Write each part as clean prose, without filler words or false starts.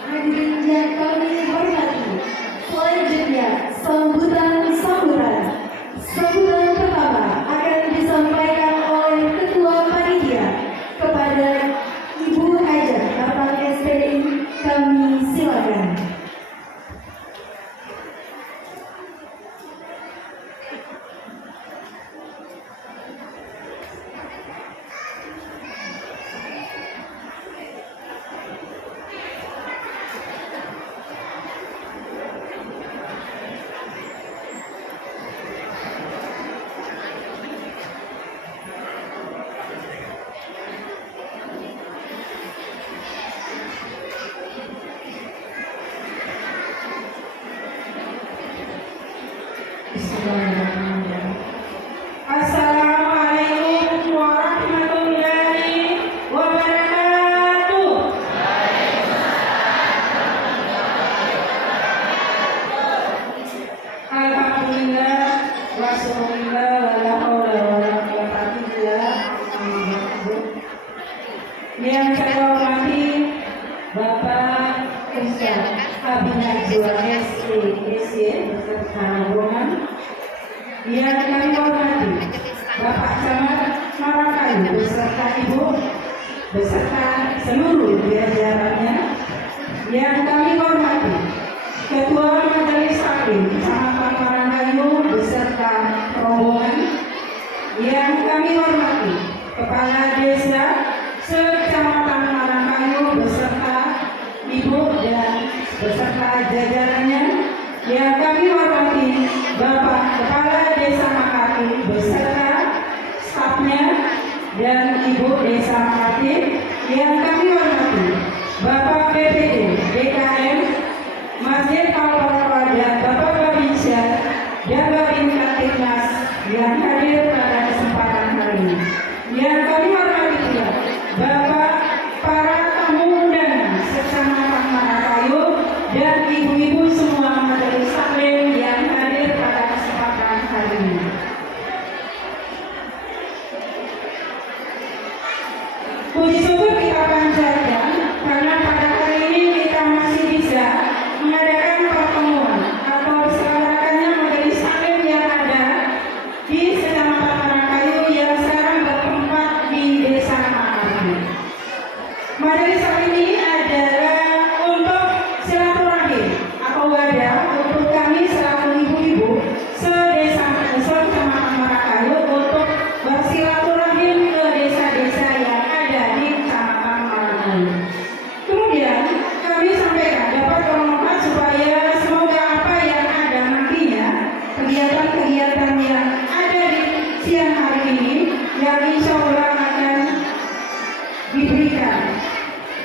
Hadirin yang kami hormati, selanjutnya sambutan pertama akan disampaikan oleh Ketua Panitia kepada Ibu Haja Bapak SPI. Kami silakan. Assalamualaikum warahmatullahi wabarakatuh. Alhamdulillah wasyukurillah wala haula wala quwwata illa billah. Yang saya hormati Bapak Ustaz Habib Najwa SPSY beserta rombongan. Yang kami hormati Bapak Camat Marakayu beserta Ibu beserta seluruh jajarannya. Yang kami hormati Ketua Majelis Taklim Kecamatan Marakayu beserta rombongan. Yang kami hormati Kepala Desa Sekecamatan Marakayu beserta Ibu dan beserta jajarannya. Yang kami hormati Bapak Kepala Desa Makati beserta stafnya dan Ibu Desa Makati. Yang kami hormati Bapak BPD DKM Masjid Al-Fatihah dan Bapak Babinsa dan Babin Kapitnas yang hadir pada kesempatan hari ini. Yang kami hormati juga Bapak para tamu undangan Sekecamatan Marakayu dan ibu-ibu semua majelis taklim yang hadir pada kesempatan hari ini. Puji syukur kita panjatkan karena pada hari ini kita masih bisa mengadakan pertemuan atau diselenggarakannya majelis taklim yang ada di Kecamatan Marakayu yang sekarang bertempat di Desa Makati. Majelis taklim ini adalah untuk silaturahim atau wadah untuk kami selaku ibu-ibu Kecamatan Marakayu untuk bersilaturahim ke desa-desa yang ada di Kecamatan Marakayu. Kemudian kami sampaikan dapat bermanfaat supaya semoga apa yang ada nantinya, kegiatan-kegiatan yang ada di siang hari ini yang insya Allah akan diberikan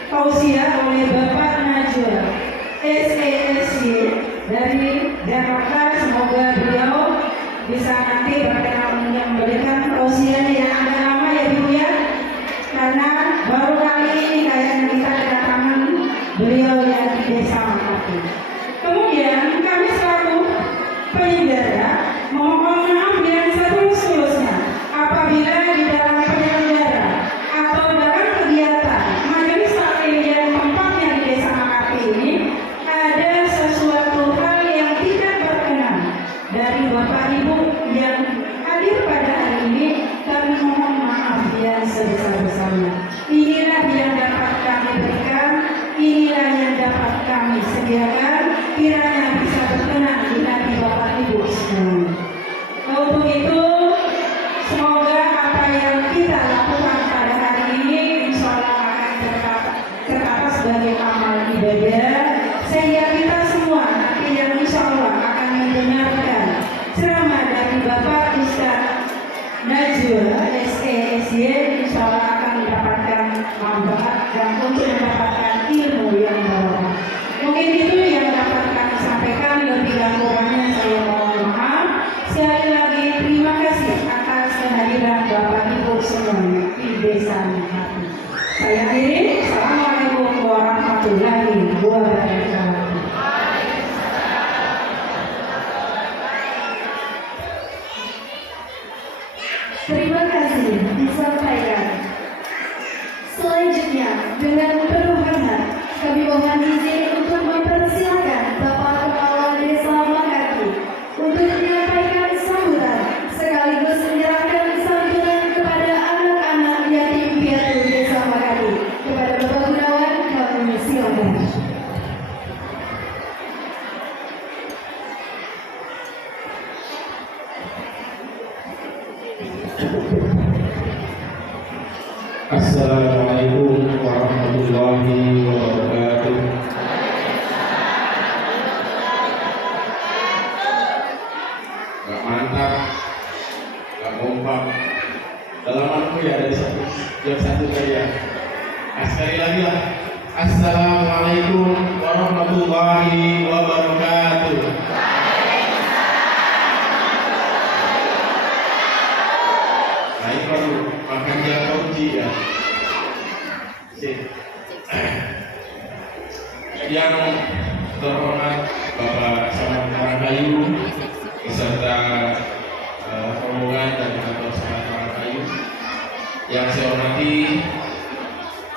tausiah oleh Bapak Najwa SPSY dari Jakarta. Semoga beliau bisa nanti berkenan memberikan tausiah yang agak lama ya Bu ya, karena baru kali ini kayaknya kita kedatangan beliau yang di Desa Makati. Kemudian kami selaku penyelenggara mohon maaf yang setulus-tulusnya apabila di dalam penyelenggara atau dalam kegiatan majelis taklim yang tempatnya di Desa Makati ini ada sesuatu hal yang tidak berkenan dari Bapak Ibu yang hadir pada hari ini, kami mohon maaf yang sebesar-besarnya. Inilah yang dapat kami berikan, inilah yang dapat kami sediakan, kiranya bisa berkenan di hati Bapak Ibu semua. Untuk itu, semoga apa yang kita lakukan pada hari ini insya Allah akan tercatat sebagai amal ibadah, sehingga kita semua nanti yang insya Allah akan mendengarkan ceramah dari Bapak Ustaz Najwa SPSY insya Allah akan mendapatkan manfaat dan untuk mendapatkan ilmu yang baru. Mungkin itu yang dapat kami sampaikan, lebih dan kurangnya saya mohon maaf. Sekali lagi terima kasih atas kehadiran Bapak Ibu semuanya di Desa Makati. Saya akhiri. Assalamualaikum warahmatullahi wabarakatuh. Terima kasih disampaikan. Selanjutnya dengan penuh hormat kami mohon izin Assalamualaikum warahmatullahi wabarakatuh. Gak mantap, gak kompak. Dalamanku ya dari satu kali ya. Sekali lagi lah. Assalamualaikum warahmatullahi wabarakatuh. Nah ini baru makan jatuh ya. Yang terhormat Bapak Camat Marakayu beserta rombongan dan kantor Camat Marakayu, yang saya hormati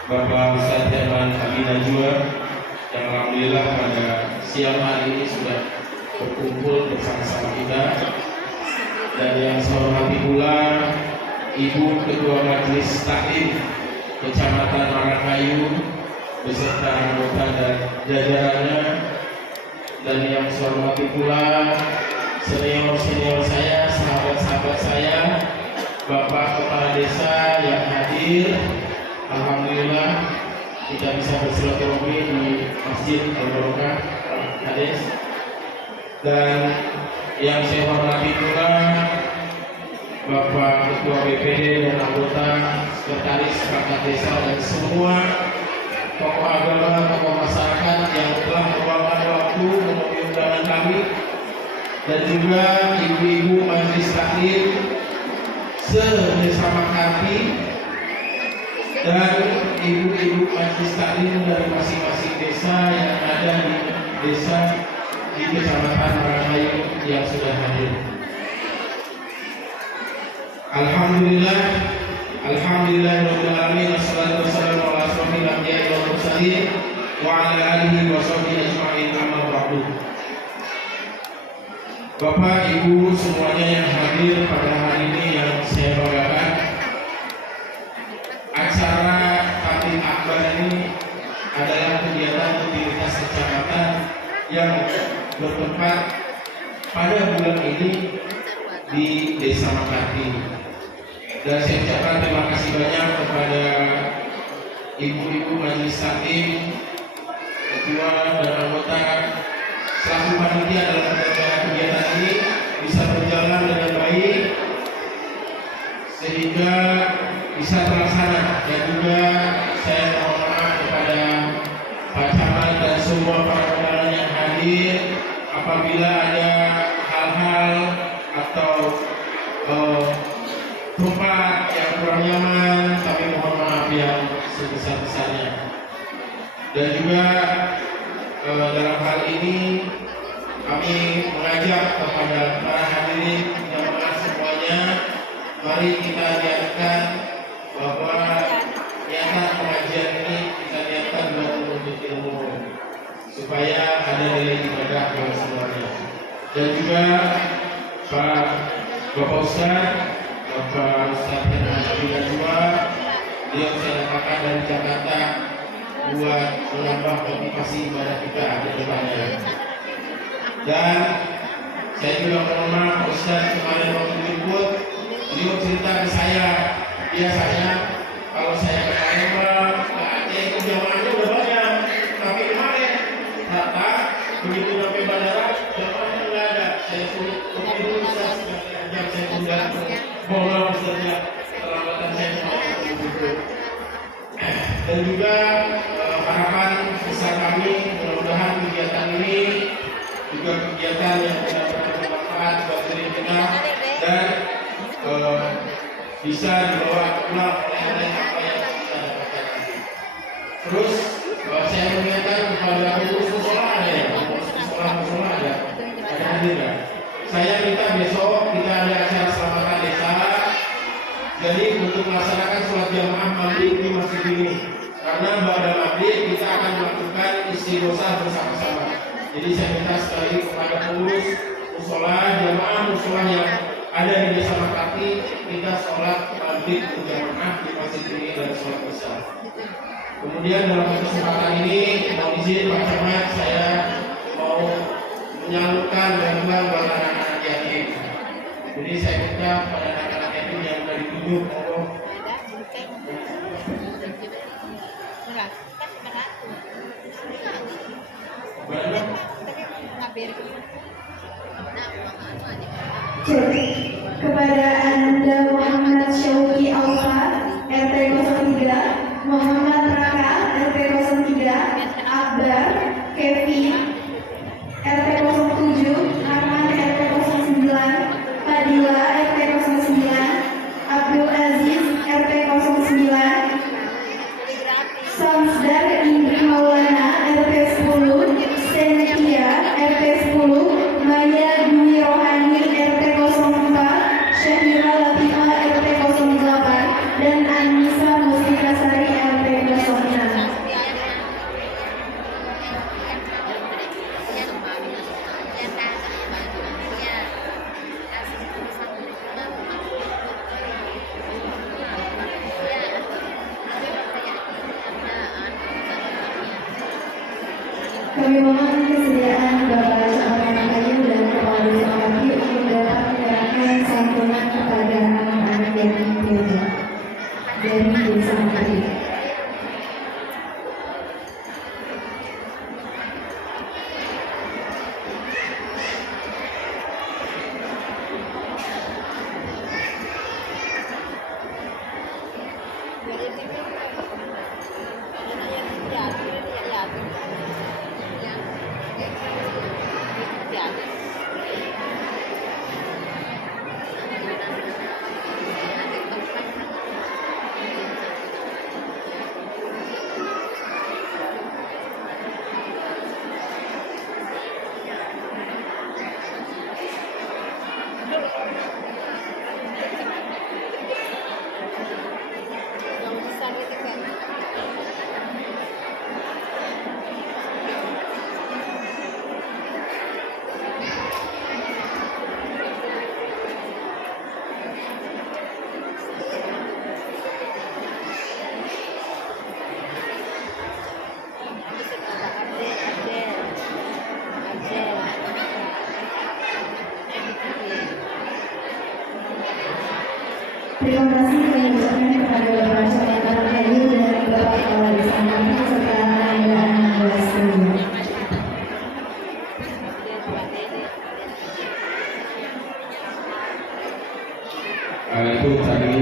Bapak Ustadz Herman Abi Najwa yang alhamdulillah pada siang hari ini sudah berkumpul bersama-sama kita, dan yang saya hormati pula Ibu Ketua Majelis Taklim Kecamatan Marakayu beserta anggota dan jajarannya, dan yang saya hormati pula senior-senior saya, sahabat-sahabat saya, Bapak Kepala Desa yang hadir. Alhamdulillah kita bisa bersilaturahmi di Masjid Al-Barokah Kades. Dan yang saya hormati pula Bapak Ketua BPD dan anggota sekretaris perangkat desa dan semua tokoh agama, tokoh masyarakat yang telah meluangkan waktu memenuhi undangan kami, dan juga ibu-ibu majelis taklim se-Desa Makati dan ibu-ibu majelis taklim dari masing-masing desa yang ada di desa di Kecamatan Marakayu yang sudah hadir. Alhamdulillah, alhamdulillahirabbil alamin, wassalatu wassalamu ala asyrofil anbiya'i wal mursalin wa ala alihi wa sahbihi ajma'in, amma ba'du. Bapak Ibu semuanya yang hadir pada hari ini yang saya banggakan, acara Taklim Akbar ini adalah kegiatan rutinitas kecamatan yang bertempat pada bulan ini di Desa Makati. Dan saya ucapkan terima kasih banyak kepada ibu-ibu majelis taklim, ketua dan anggota selaku panitia dalam kegiatan ini bisa berjalan dengan baik sehingga bisa terlaksana. Dan juga saya mohon maaf kepada Pak Camat dan semua para undangan yang hadir apabila ada hal-hal atau tempat yang kurang nyaman, kami mohon maaf yang sebesar-besarnya. Dan juga dalam hal ini kami mengajak kepada para hadirin jamaah semuanya, mari kita niatkan bahwa niatan pengajian ini kita niatkan buat menuntut ilmu supaya ada nilai ibadah buat semuanya. Dan juga Bapak Ustadz, Bapak Ustadz Herman Abi Najwa, beliau saya dapatkan dari Jakarta buat menambah motivasi ibadah kita ke depannya. Dan saya juga mohon maaf Ustadz kemarin waktu jemput, beliau cerita ke saya, biasanya kalau saya ke Palembang, ke Aceh itu jamaahnya udah banyak, tapi kemarin ternyata begitu sampai bandara jamaahnya nggak ada. Saya suruh pergi dulu Ustadz, jam saya tunda. Mohon maaf Ustaznya, kelambatan saya semua. Dan juga harapan besar kami, mudah-mudahan kegiatan ini juga kegiatan yang benar-benar bermanfaat buat diri kita dan bisa dibawa pulang oleh apa yang kita dapatkan nanti. Terus saya mengingatkan kepada pengurus musola ada ya, musola ada hadir nggak? Saya minta besok kita ada acara selamatan desa. Jadi untuk melaksanakan sholat jamaah maghrib di masjid ini, karena pada maghrib kita akan melakukan istighosa bersama-sama. Jadi saya minta sekali kepada pengurus musola, jamaah musola yang ada di Desa Makati, kita sholat maghrib berjamaah di masjid ini dan sholat isya. Kemudian dalam kesempatan ini, mohon izin Pak Camat, saya mau menyalurkan bantuan buat anak-anak yatim. Jadi saya minta pada anak-anak yatim yang sudah ditunjuk, monggo. Boleh? Cek kepada Anda Muhammad Syauki Alfa RT 03, Muhammad Raka RT 03, Akbar Kevin RT 07, Arman RT 09, Fadila RT 09, Abdul Aziz RT 09, Samsdar Indri Maulana RT 10, Sentia RT 10, Maya Dwi Rohani RT 04, Syahira Latifah RT 08, dan Anissa Mustikasari RT 06. Kami mohon kesediaan Bapak Camat Kayu dan Kepala Desa Pati untuk dapat menyerahkan santunan kepada anak-anak yatim piatu dari Desa Pati. Terima kasih kami ucapkan kepada Bapak Camat Kayu dan Bapak Kepala Desa Pati serta anak-anak buah sekalian. Itu tadi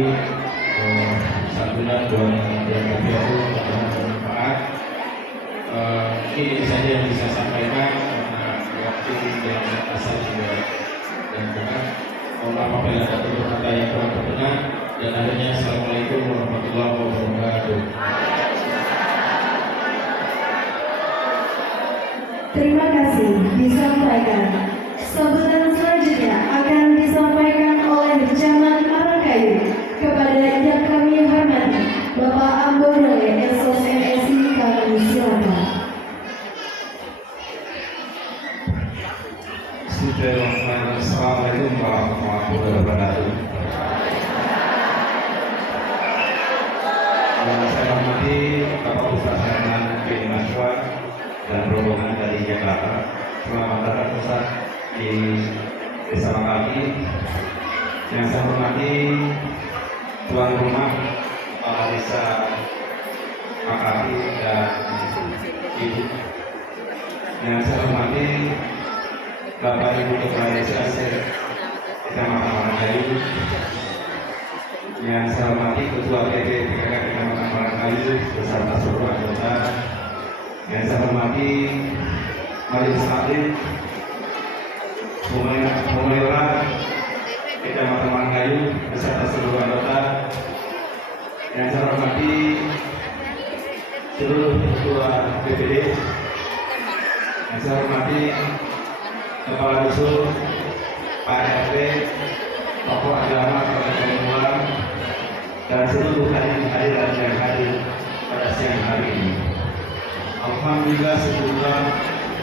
santunan buat yang piatu yang bermanfaat. Ini saja yang bisa sampaikan karena waktu yang terbatas juga dan benar. Mohon maaf apabila ada tutur kata yang kurang berkenan dan akhirnya assalamualaikum warahmatullahi wabarakatuh. Terima kasih disampaikan. Sambutan selanjutnya akan disampaikan oleh Camat Marangkayu kepada yang kami hormati Bapak Amborele Esos MSI, kami silakan. Bismillahirrahmanirrahim. Assalamualaikum warahmatullahi wabarakatuh. Saya hormati Bapak Ustaz Herman bin Maswa dan rombongan dari Jakarta. Selamat datang Ustaz di Desa Makati. Yang saya hormati tuan rumah Kepala Desa Makati dan Ibu. Yang saya hormati Bapak Ibu Kepala Desa Kecamatan Marangkayu, yang saya hormati Ketua PP PKK Kecamatan Marangkayu beserta seluruh anggota, yang saya hormati Majelis Taklim Humayra Kecamatan Marangkayu beserta seluruh anggota, yang saya hormati seluruh Ketua BPD, yang saya hormati Kepala Dusun, Pak RT, tokoh agama, tokoh pemuda, dan seluruh hadirin yang hadir pada siang hari ini. Alhamdulillah, sebelumnya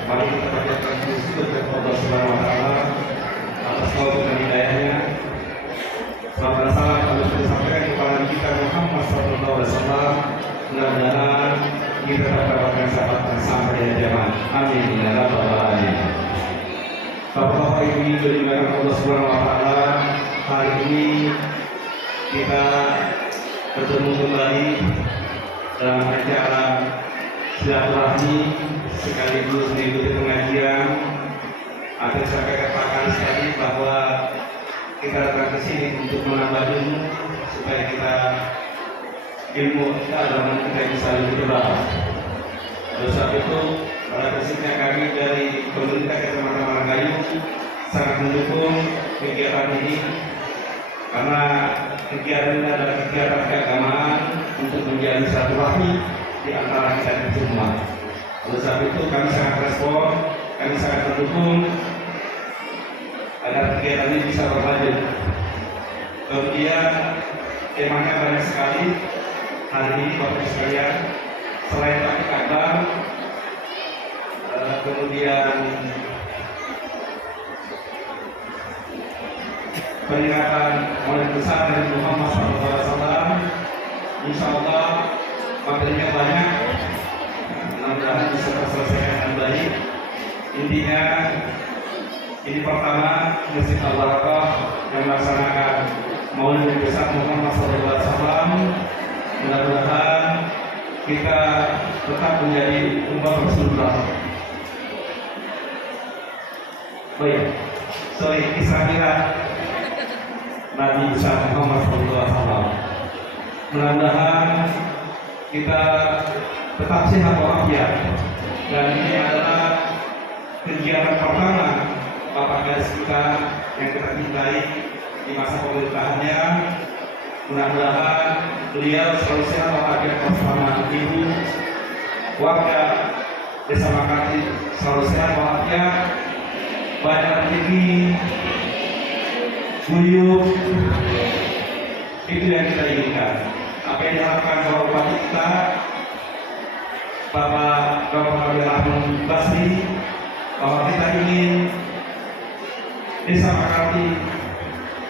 mari kita panjatkan puji kepada Allah Subhanahu Wa Taala atas taufik dan hidayahnya. Salam dan salam kami sampaikan kepada kita Muhammad Sallallahu Alaihi Wasallam. Mudah-mudahan kita dapatkan sahabat sampai di zaman. Amin ya rabbal alamin. Bapak-bapak Ibu yang dimuliakan Allah Subhanahu wa taala, hari ini kita bertemu kembali dalam acara silaturahmi sekaligus mengikuti pengajian. Ada saya katakan sekali bahwa kita datang ke sini untuk menambah ilmu supaya kita ilmu agama kita bisa lebih bertambah. Oleh sebab itu, pada prinsipnya kami dari pemerintah Kecamatan Marangkayu sangat mendukung kegiatan ini karena kegiatan ini adalah kegiatan keagamaan untuk menjalin silaturahmi di antara kita semua. Oleh sebab itu kami sangat respon, kami sangat mendukung agar kegiatan ini bisa berlanjut. Kemudian temanya banyak sekali hari ini Bapak Ibu sekalian, selain takbir akbar, kemudian peringatan Maulid besar dari Muhammad SAW. Insya Allah materinya banyak, mudah-mudahan bisa terselesaikan dengan baik. Intinya ini pertama Masjid Al-Barakah yang melaksanakan Maulid besar Muhammad SAW. Mudah-mudahan kita tetap menjadi umat Rasulullah. Baik, kisah Nabi besar Muhammad SAW. Mudah-mudahan kita tetap sehat walafiat. Dan ini adalah kegiatan pertama Bapak Garis kita yang kita cintai di masa pemerintahannya. Mudah-mudahan beliau selalu sehat walafiat bersama ibu, warga Desa Makati selalu sehat walafiat, banyak rezeki, guyup, itu yang kita inginkan. Apa yang diharapkan oleh bupati kita, Bapak Dr. Rahman Basri, bahwa kita ingin Desa Makati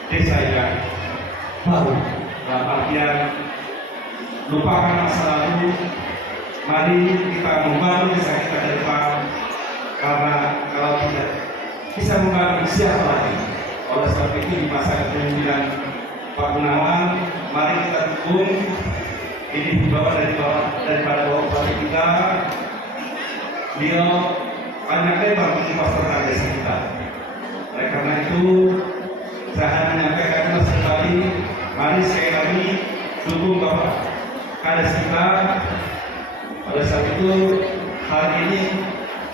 desa yang baru. Dalam artian lupakan masa lalu, mari kita membangun desa kita ke depan, karena kalau tidak bisa membangun siapa lagi. Oleh sebab itu di masa kepemimpinan Pak Gunawan, mari kita dukung. Ini dibawa daripada bapak bupati kita. Beliau banyak lebar di masyarakat desa kita. Oleh karena itu saya hanya menyampaikan sekali. Mari sekali lagi dukung Bapak Kades kita. Oleh sebab itu hari ini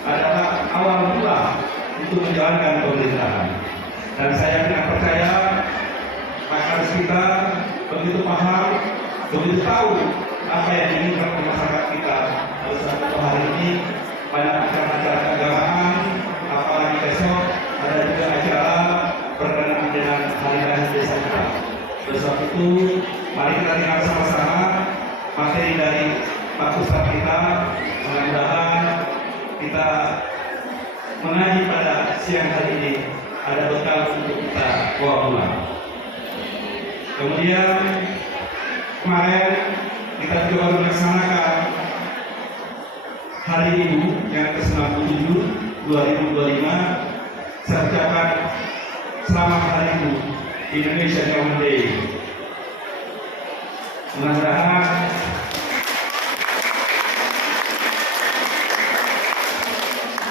adalah awal mula untuk menjalankan pemerintahan. Dan saya tidak percaya Pak Kades kita begitu paham, begitu tahu apa yang diinginkan oleh masyarakat kita. Oleh sebab itu hari ini banyak acara-acara keagamaan, apalagi besok ada juga acara berkenaan dengan hari raya desa kita. Oleh sebab itu, mari kita dengar sama-sama materi dari Pak Ustadz kita. Mudah-mudahan kita mengaji pada siang hari ini ada bekal untuk kita bawa pulang. Kemudian kemarin kita juga melaksanakan Hari Ibu yang ke-97 2025. Saya ucapkan selamat Hari Ibu Indonesia Women's Day.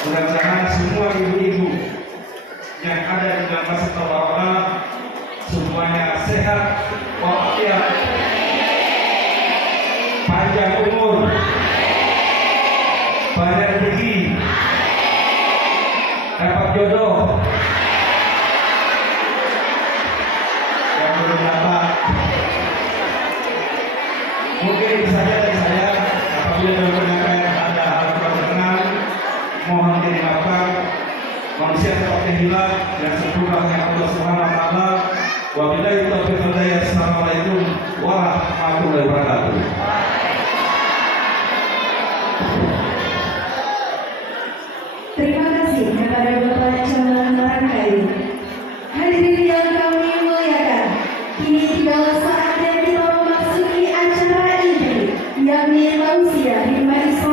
Mudah-mudahan semua ibu-ibu yang ada di dalam masa Al-Barakah semuanya sehat walafiat, panjang umur, banyak rezeki, dapat jodoh. Yang belum dapat, mungkin itu saja dari saya. Apabila teman-teman ada hal kurang berkenan, mohon dimaafkan. Manusia seperti hilal dan sempurna hanya Allah Subhanahu wa taala. Wabillahi taufiq wal hidayah. Assalamualaikum warahmatullahi wabarakatuh. Terima kasih kepada Bapak Camat Marangkayu. Hadirin yang kami muliakan, kini tibalah saatnya kita memasuki acara inti, yakni tausiah hikmah Islam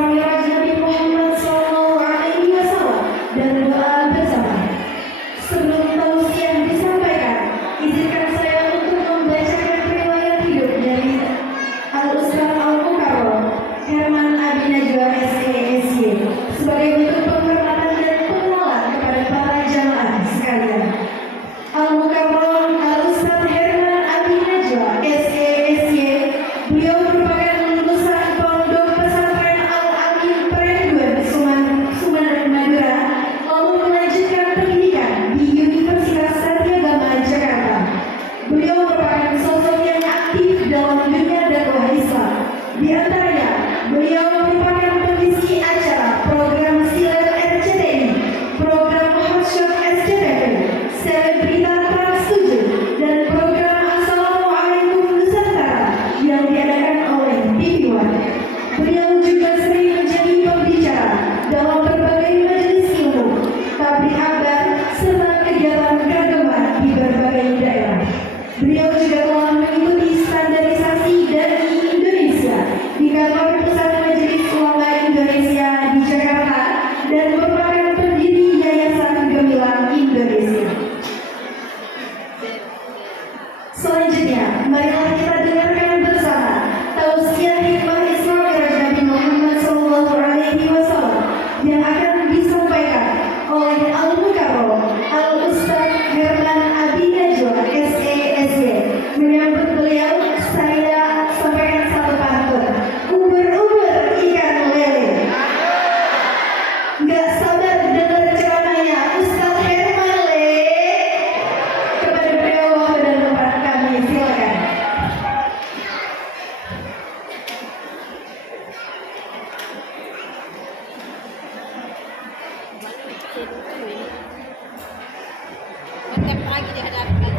Setiap pagi dihadapi.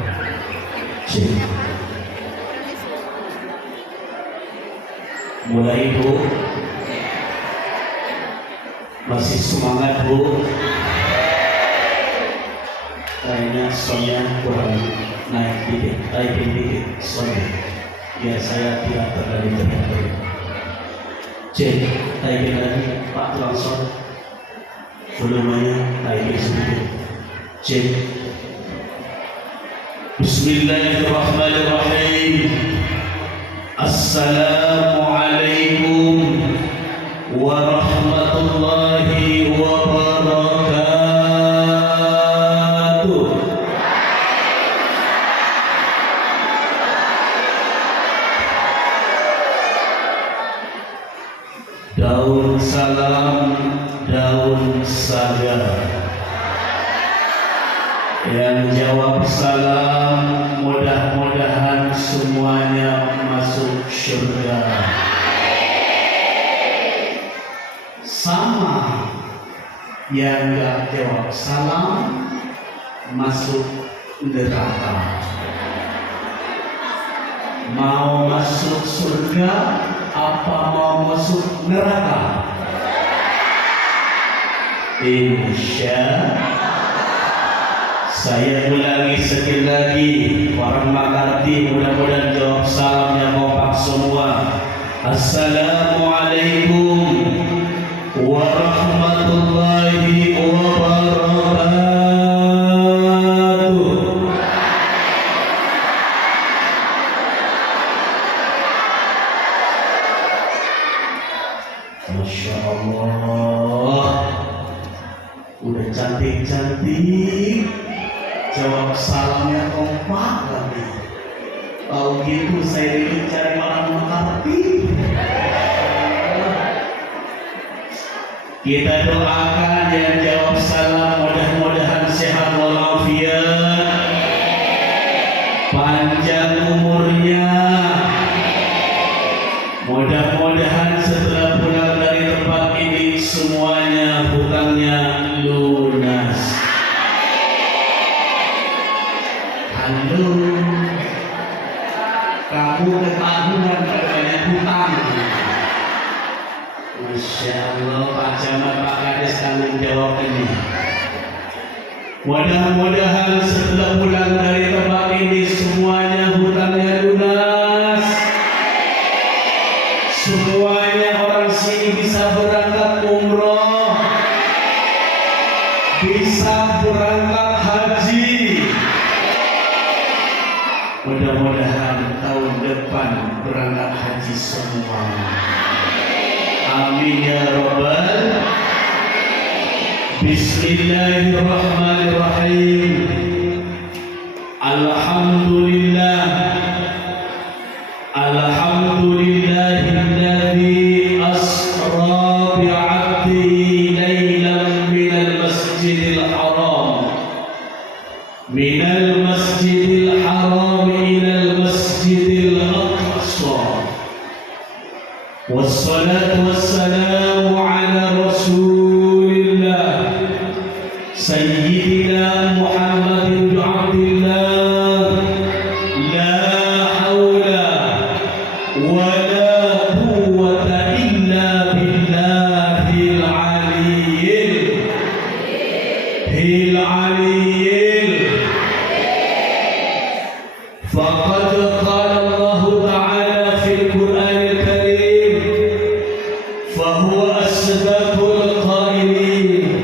Mulai Bu, masih semangat Bu. Kayaknya soalnya kurang naikin dikit soalnya biar saya tidak terlalu terhadap. Cek, naikin lagi Pak langsung volumenya naikin sedikit. Cek. Bismillahirrahmanirrahim. Assalamualaikum warahmatullahi wabarakatuh. Daun salam, daun saga. Yang jawab salam, mudah-mudahan semuanya masuk surga. Sama yang gak jawab salam, masuk neraka. Mau masuk surga apa mau masuk neraka? Insya saya ulangi sekali lagi, orang Makarti mudah-mudahan jawab salamnya kompak semua. Assalamualaikum warahmatullahi wabarakatuh. Masya Allah, udah cantik-cantik, jawab salamnya kompak lagi. Kalau gitu saya dulu cari orang Makarti. Kita doakan yang jawab salam mudah-mudahan sehat walafiat, panjang umurnya. Mudah-mudahan setelah pulang dari tempat ini semuanya hutangnya lunas. Halo, kamu ketahuan banyak hutang. Masya Allah, Pak Camat, Pak Kades tanggung jawab ini. Mudah-mudahan setelah pulang dari tempat ini semuanya hutangnya lunas. Semuanya orang sini bisa berangkat umroh, bisa berangkat haji. Mudah-mudahan tahun depan berangkat haji semua. Amin ya Rabbal. Bismillahirrahmanirrahim. Alhamdulillah. Alhamdulillahilladzi asra bi'abdihi laylan minal masjidil haram. Minal masjidil haram ilal masjidil aqsa. Wassalatu wassalamu ala rasulillah Sayyidina Muhammad bin Abdillah. La hawla wa la quwwata illa billahil aliyyil. Faqad qala Allah Ta'ala fil Qur'anil Karim, fahuwa asdaqul qailin.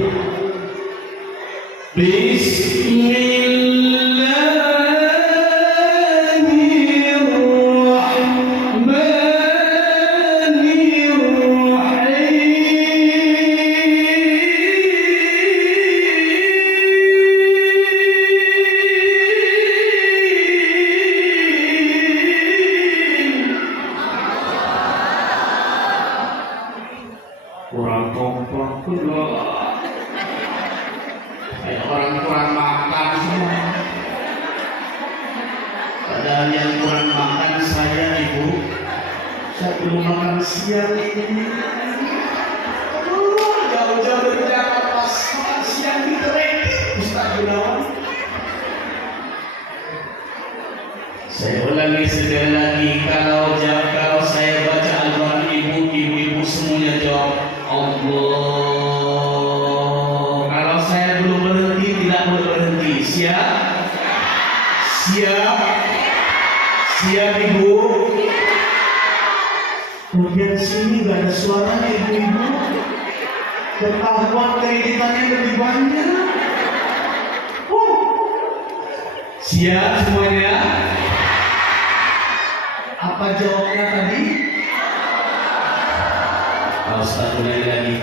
Kurang kompak pula. Kayak orang kurang makan semua. Padahal yang kurang makan saya, Ibu. Saya belum makan siang ini. Jauh-jauh dari Jakarta pas makan siang ini. tidak boleh berhenti. Siap? Siap? Siap Ibu? Bagian sini nggak ada suaranya Ibu-ibu. Ketahuan kreditannya lebih banyak. Siap semuanya? Apa jawabnya tadi? Ustaz ulangi lagi.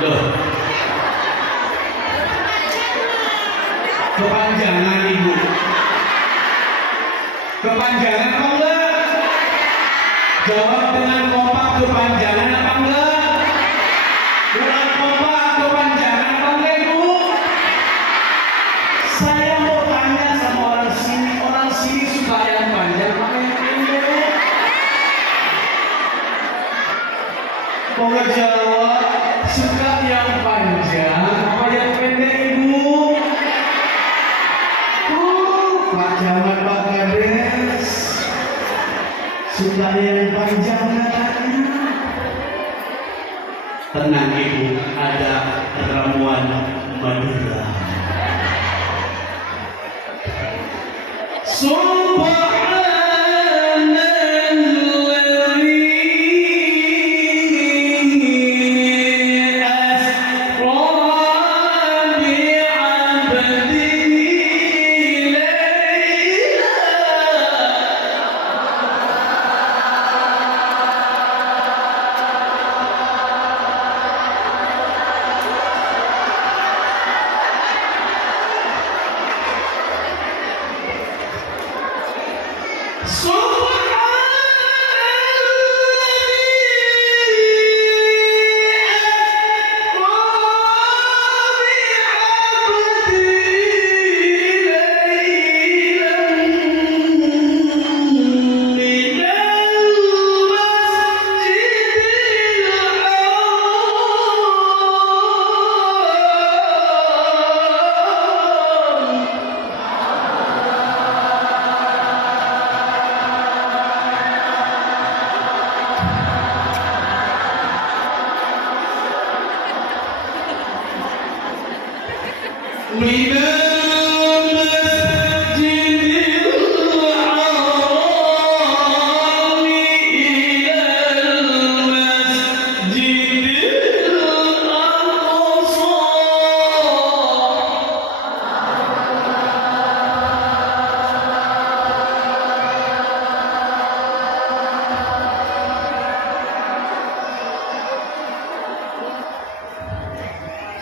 Loh, kepanjangan Ibu. Kepanjangan apa enggak? Jawab dengan kompak, kepanjangan apa enggak? Dengan kompak, kepanjangan apa enggak Ibu? Saya mau tanya sama orang sini suka yang panjang apa yang pendek? Kok nggak jawab? Suka yang panjang apa yang pendek Ibu? Oh, Pak Camat, Pak Kades, suka yang panjang katanya. Tenang Ibu, ada ramuan Madura.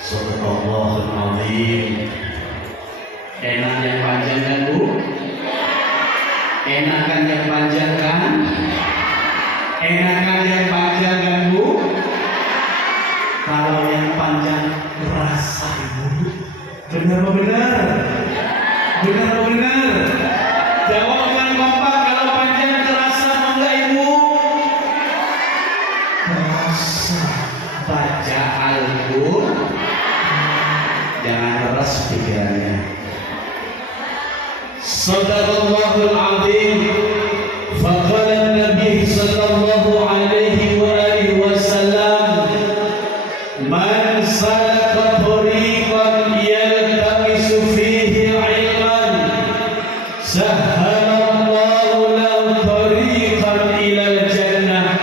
Sadaqallahul Azim. Enak yang panjang kan Bu? Enak kan yang panjang kan? Enak kan yang panjang kan Bu? Kalau yang panjang rasa Ibu. Benar apa benar? Benar apa benar? Jawab dengan kompak, kalau panjang terasa apa enggak Ibu? Terasa. Baca Al-Qur'an. Jangan keras pikirannya. Sadaqallahul Azim. Faqala Nabi sallallahu alaihi wa alihi wasallam, man salaka tariqan yaltamisu fihi ilman, sahhalallahu lahu tariqan ilal jannah.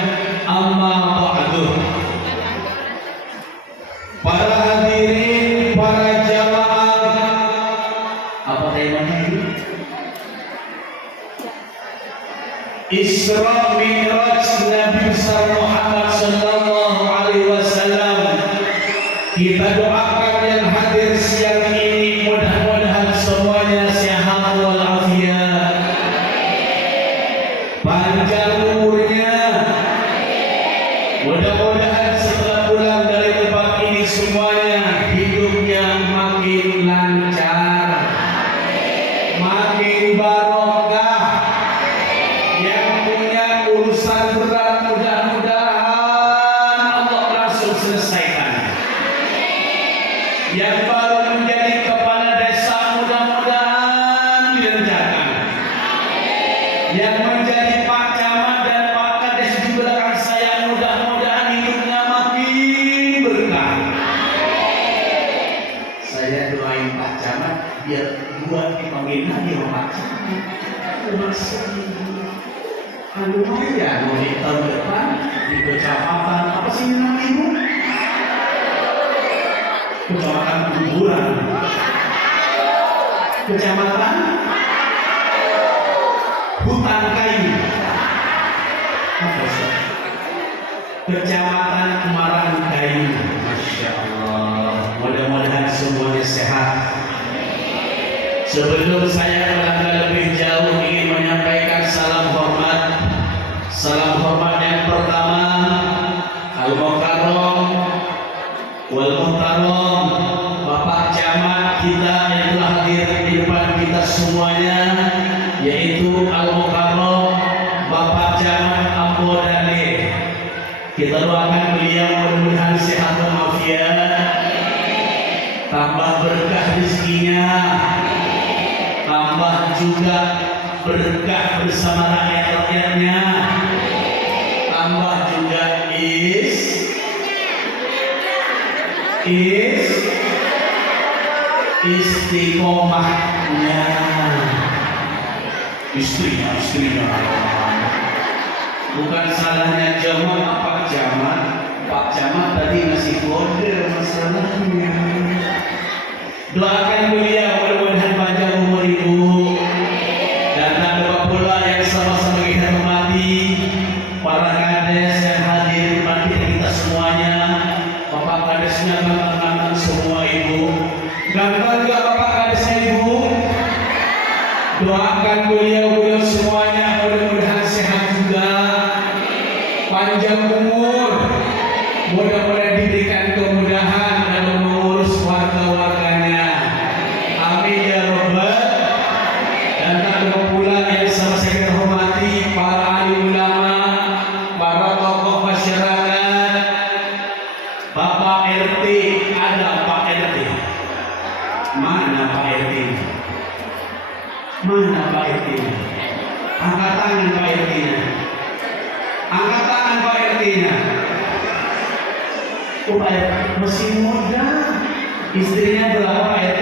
Amma ba'du. Para hadirin, para jamaah, apa temanya ini? Isra Mi'raj Nabi besar Muhammad sallallahu alaihi wasallam. Kita doakan yang hadir siang ini, mudah-mudahan semuanya sehat walafiat, panjang urusan berat mudah-mudahan Allah langsung selesaikan. Yang baru menjadi kepala desa mudah-mudahan dikerjakan. Yang menjadi Pak Camat dan Pak Kades di belakang saya mudah-mudahan hidupnya makin berkah. Saya doain Pak Camat biar buat dipanggil lagi sama Pak Camat. Lumayan mau di tahun depan di kecamatan apa sih nama ibu? Kecamatan Kuburan. Kecamatan Hutan Kayu. Apa sih? Kecamatan Kemarang Kayu. Masya Allah. Mudah-mudahan semuanya sehat. Sebelum saya melangkah lebih jauh ingin menyampaikan salam hormat. Salam hormat yang pertama Al-Mukarram wal Muhtaram Bapak Camat kita yang telah hadir di depan kita semuanya, yaitu Al-Mukarram Bapak Camat Ambodale. Kita doakan beliau mudah-mudahan sehat walafiat, tambah berkah rezekinya, tambah juga berkah bersama rakyat-rakyatnya, tambah juga istiqomahnya, istrinya bukan salahnya Pak Camat tadi ngasih kode masalahnya. Doakan beliau mudah-mudahan panjang umur ibu, dan tak lupa pula yang sama-sama kita hormati para kades yang hadir di kita semuanya. Bapak kadesnya ganteng-ganteng semua ibu. Ganteng gak Bapak kadesnya ibu? Doakan beliau semuanya mudah-mudahan sehat juga, panjang umur, mudah-mudahan diberikan kemudahan dalam mengurus warga-warganya. Amin ya Rabbal. Dan tak lupa pula yang sama saya hormati para alim ulama, para tokoh masyarakat, Bapak RT. Ada Pak RT? Mana Pak RT? Mana Pak RT? Angkat tangan Pak RT-nya. Angkat tangan Pak RT-nya. Oh Pak RT masih muda. Istrinya berapa Pak RT?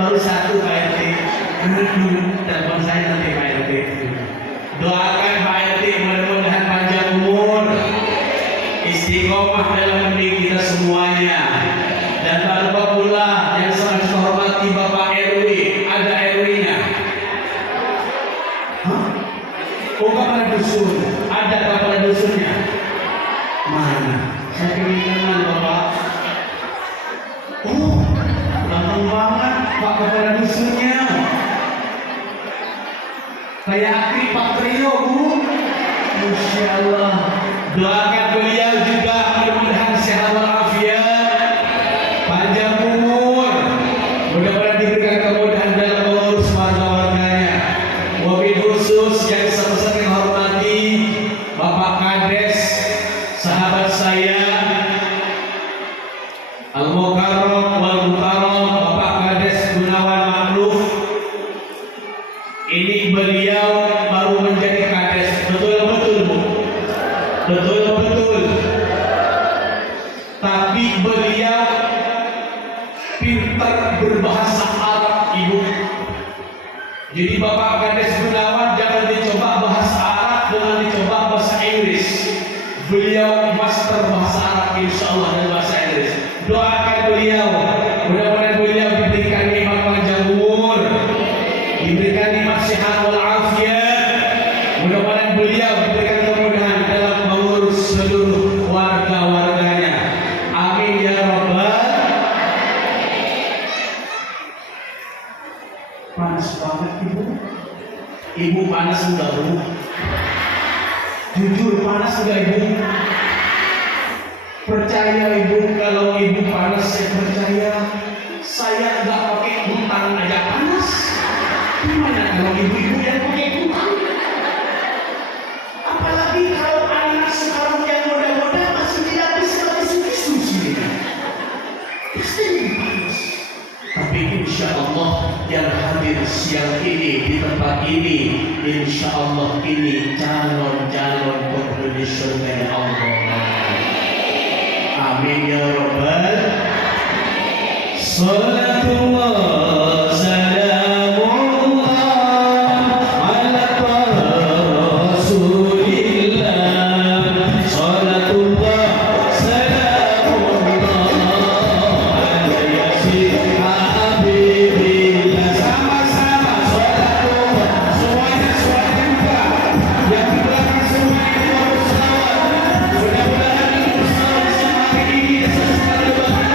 Baru satu Pak RT. Telepon saya nanti Pak RT. Doakan Pak RT mudah-mudahan panjang umur, istiqomah dalam mendidik kita semuanya. Dan tak lupa pula yang sangat saya hormati Bapak RW. Ada RW-nya? Hah? Oh kepala dusun. Ada kepala dusunnya? Mana? Saya ingin kenal Bapak. Oh, ganteng banget Pak kepala dusunnya. Kayak aktris Pak Trio Bu. Masya Allah. Doakan beliau juga mudah-mudahan sehat walafiat, panjang umur, mudah-mudahan diberikan kemudahan dalam mengurus warga-warganya. Wabil khusus yang saya hormati Bapak Kades, sahabat saya Al-Mukarram wal Muhtaram Bapak Kades Gunawan Makruf. Ini beliau baru menjadi kades, betul-betul Bu. Betul-betul. Tapi beliau pintar berbahasa Arab Ibu. Jadi Bapak Kades Gunawan jangan dicoba bahasa Arab, jangan dicoba bahasa Inggris. Beliau master bahasa Arab insya Allah dan bahasa Inggris. Doakan beliau, mudah-mudahan beliau diberikan nikmat panjang umur, diberikan nikmat sehat walafiat, mudah-mudahan beliau diberikan kemudahan dalam mengurus seluruh warga-warganya. Amin ya Rabbal. Panas banget Ibu. Ibu panas enggak Bu? Jujur panas enggak Ibu? Percaya Ibu, kalau Ibu panas saya percaya. Saya enggak pakai butang aja panas. Gimana kalau ibu-ibu yang pakai butang? Insya Allah ini calon-calon penghuni surga Allah. Amin ya Rabbal. Salatullah salamullah ala Rasulillah. Salatullah salamullah ala yasin habibillah. Sama-sama salatullah. Semuanya buka. Yang di belakang semuanya harus selawat. Mudah-mudahan ini selawat sama ini sesuatu bagaimana.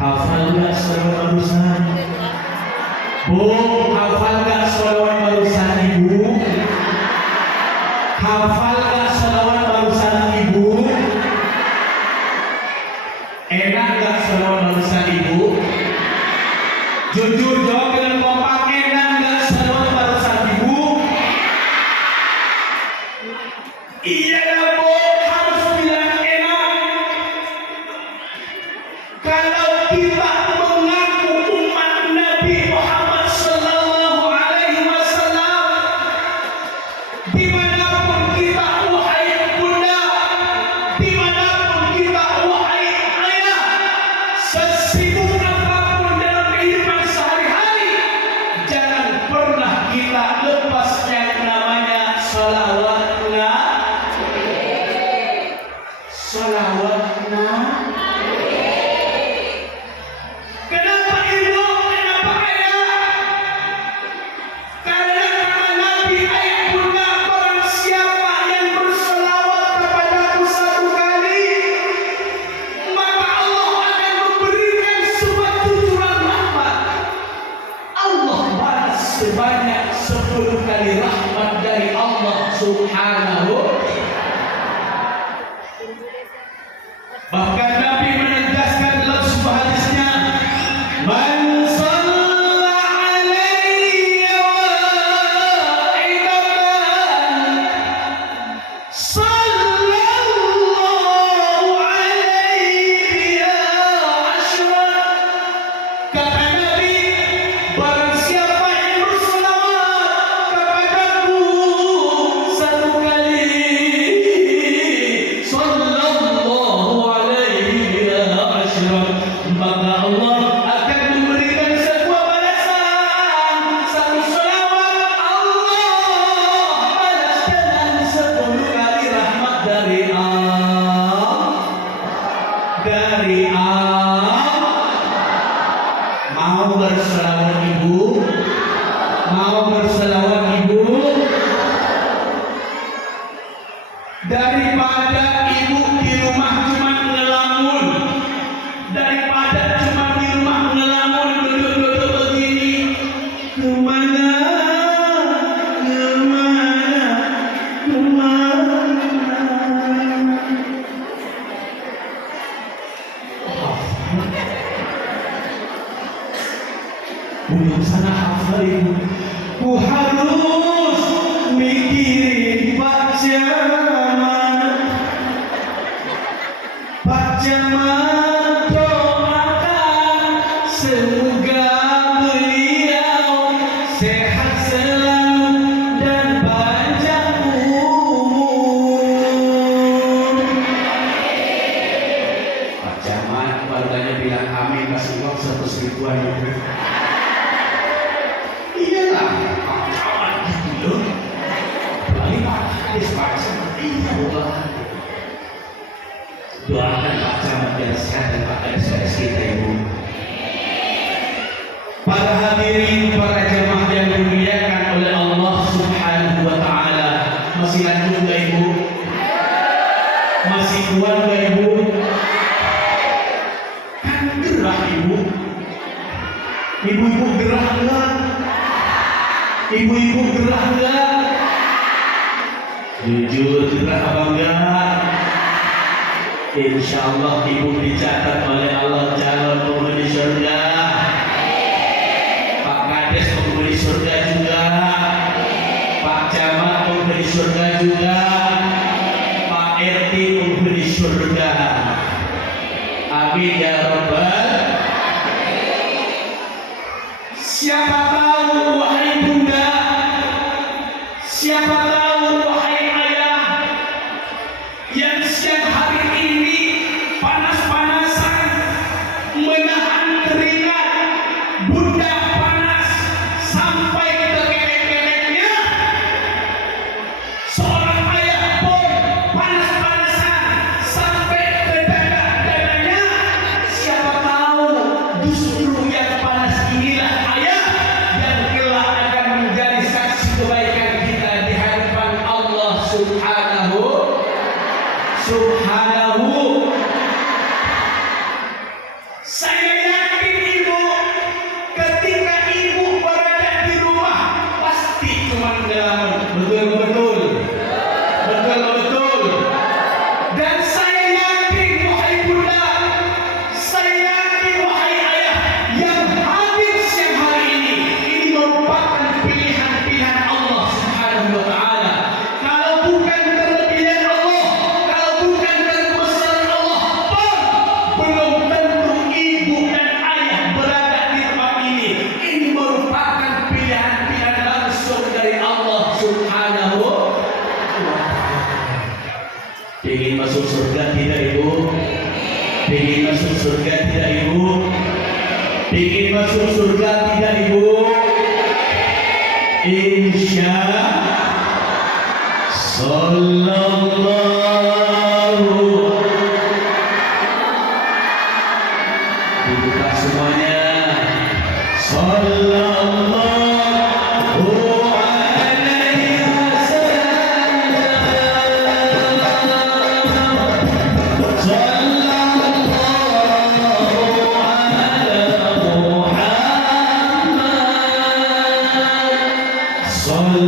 Hafal nggak selawat barusan? Bu, hafal nggak selawat barusan ibu? Hafal nggak selawat barusan ibu? Enak nggak selawat barusan ibu? Jujur jawab dengan kompak, enak nggak selawat barusan ibu? Iya bu, harus bilang enak. Kalau kita mengaku 10 kali rahmat dari Allah Subhanahu. Bahkan Nabi menegaskan dalam sebuah hadisnya, man shalla alayya wahidatan sallallahu alaihi asyra. Kata Nabi, barang siapa yang berselawat kepadaku 1 kali, sallallahu alaihi asyra, maka Allah akan memberikan sebuah balasan. 1 selawat Allah balas dengan 10 kali rahmat dari Allah. Mau berselawat ibu? Mau berselawat ibu? Daripada ibu di rumah cuma ngelamun, daripada cuma di rumah ngelamun duduk-duduk begini, kemana, kemana, kemana. Belum sana hafal ibu. Ku harus mikirin Pak Jamal. Pak Jamal doakan semoga beliau sehat selalu dan panjang umur. Pak Jamal keluarganya bilang amin, kasih uang 100 ribuan ibu. Iyalah, Pak Jamal gitu loh. Apalagi Pak Hadis Pak seperti itu. Doakan Pak Jamal biar sehat dan Pak SOS kita ibu. Para hadirin, para jemaah yang dimuliakan oleh Allah Subhanahu wa taala, masih lanjut enggak ibu? Masih kuat enggak ibu? Kan gerah ibu. Ibu-ibu gerah enggak? Ibu-ibu gerah enggak? Jujur gerah apa enggak? Insya Allah ibu dicatat oleh Allah calon penghuni surga. Pak Kades penghuni surga juga. Pak Camat penghuni surga juga. Pak RT penghuni surga. Amin ya rabbal. Siapa tahu wahai bunda, siapa tahu wahai ayah, yang siang hari ini panas-panasan menahan keringat, bunda panas sampai ke kelek-keleknya. Seorang ayah pun panas-panasan sampai ke dada-dadanya. Siapa tahu justru yang panas inilah ayah yang kelak akan menjadi saksi kebaikan kita di hadapan Allah Subhanahu. Saya yakin ibu, ketika ibu berada di rumah pasti cuma ngelamun. Betul. Dan saya yakin wahai bunda, saya yakin wahai ayah yang hadir siang hari ini merupakan pilihan-pilihan Allah Subhanahu wa taala. Kalau bukan kelebihan Allah, kalau bukan kebesaran Allah, belum tentu ibu dan ayah berada di tempat ini. Ini merupakan pilihan-pilihan langsung dari Allah Subhanahu wa taala. Ingin masuk surga tidak ibu? Ingin masuk surga tidak ibu? Ingin masuk surga tidak ibu? Insya Sallallahu. Dibuka semuanya. Sallallahu alaihi wasallam. Sallallahu ala Muhammad.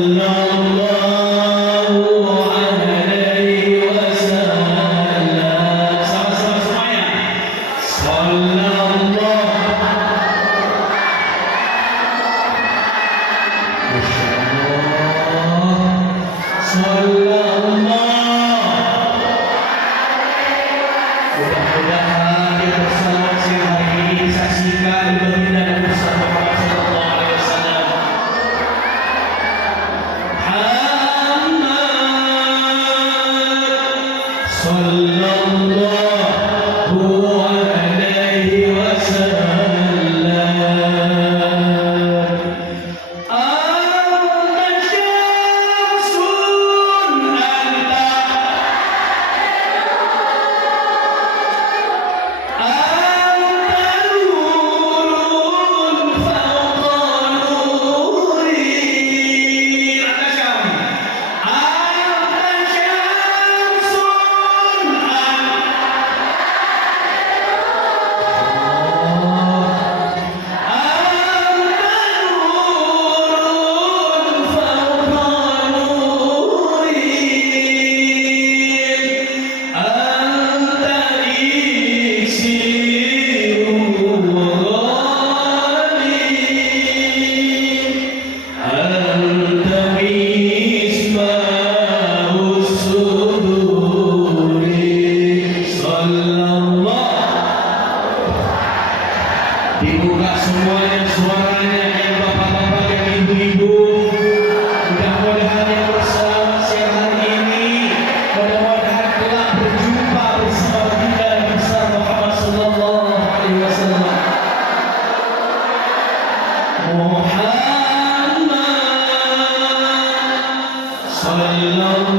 semuanya suaranya, yang bapak-bapak, yang ibu-ibu, mudah-mudahan yang bersama siang hari ini, mudah-mudahan telah berjumpa bersama kita besar Muhammad sallallahu alaihi wasallam. Muhammad sallallahu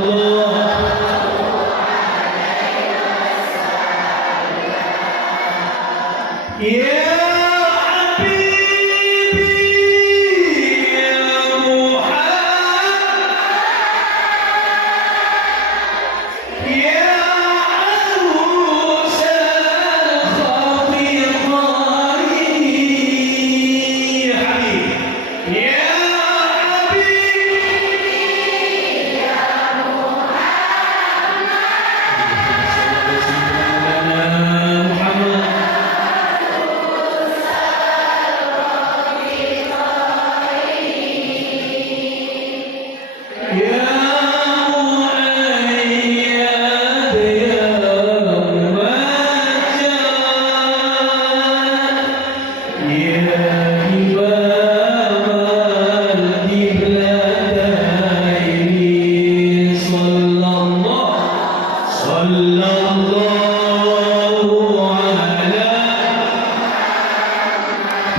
ya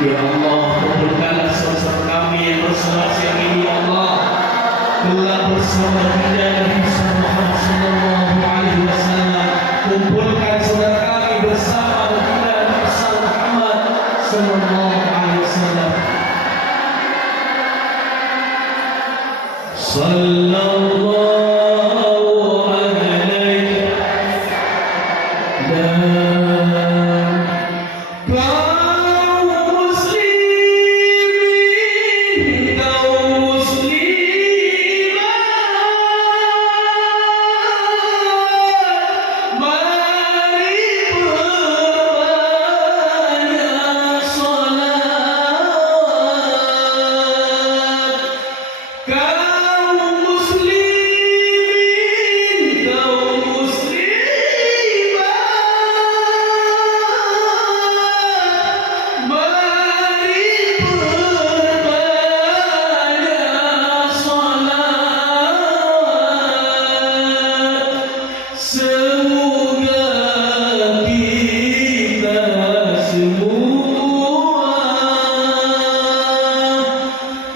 Ya Allah, kumpulkanlah saudara kami yang bersolat siang ini, ya Allah. Telah bersama kita Nabi Muhammad sallallahu alaihi wasallam. Kumpulkan saudara kami bersama kita Nabi Muhammad sallallahu alaihi wasallam. Sallallahu alaihi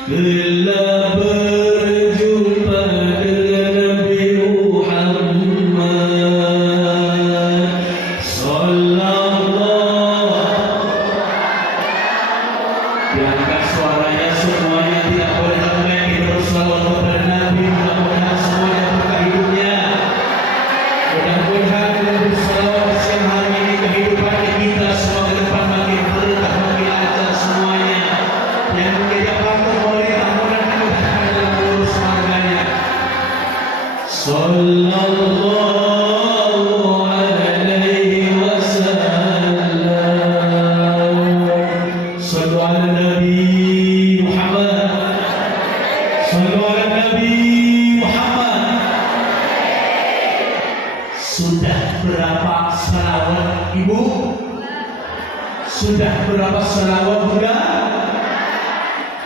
telah berjumpa dengan Nabi Muhammad sallallahu. Diangkat suaranya semuanya, tidak boleh ramai, kita bersalawat kepada Nabi. Mudah-mudahan semuanya berkah hidupnya. Mudah-mudahan kita bersalawat siang hari ini kehidupan kita semua ke depan makin berkah, makin lancar semuanya. Yang menjadi patuh pemerintah mudah-mudahan dalam urus warganya. Sallallahu alaihi wasallam. Sallu ala Nabi Muhammad. Sallu ala Nabi Muhammad. Sudah berapa salawat Ibu? Sudah berapa salawat Bunda?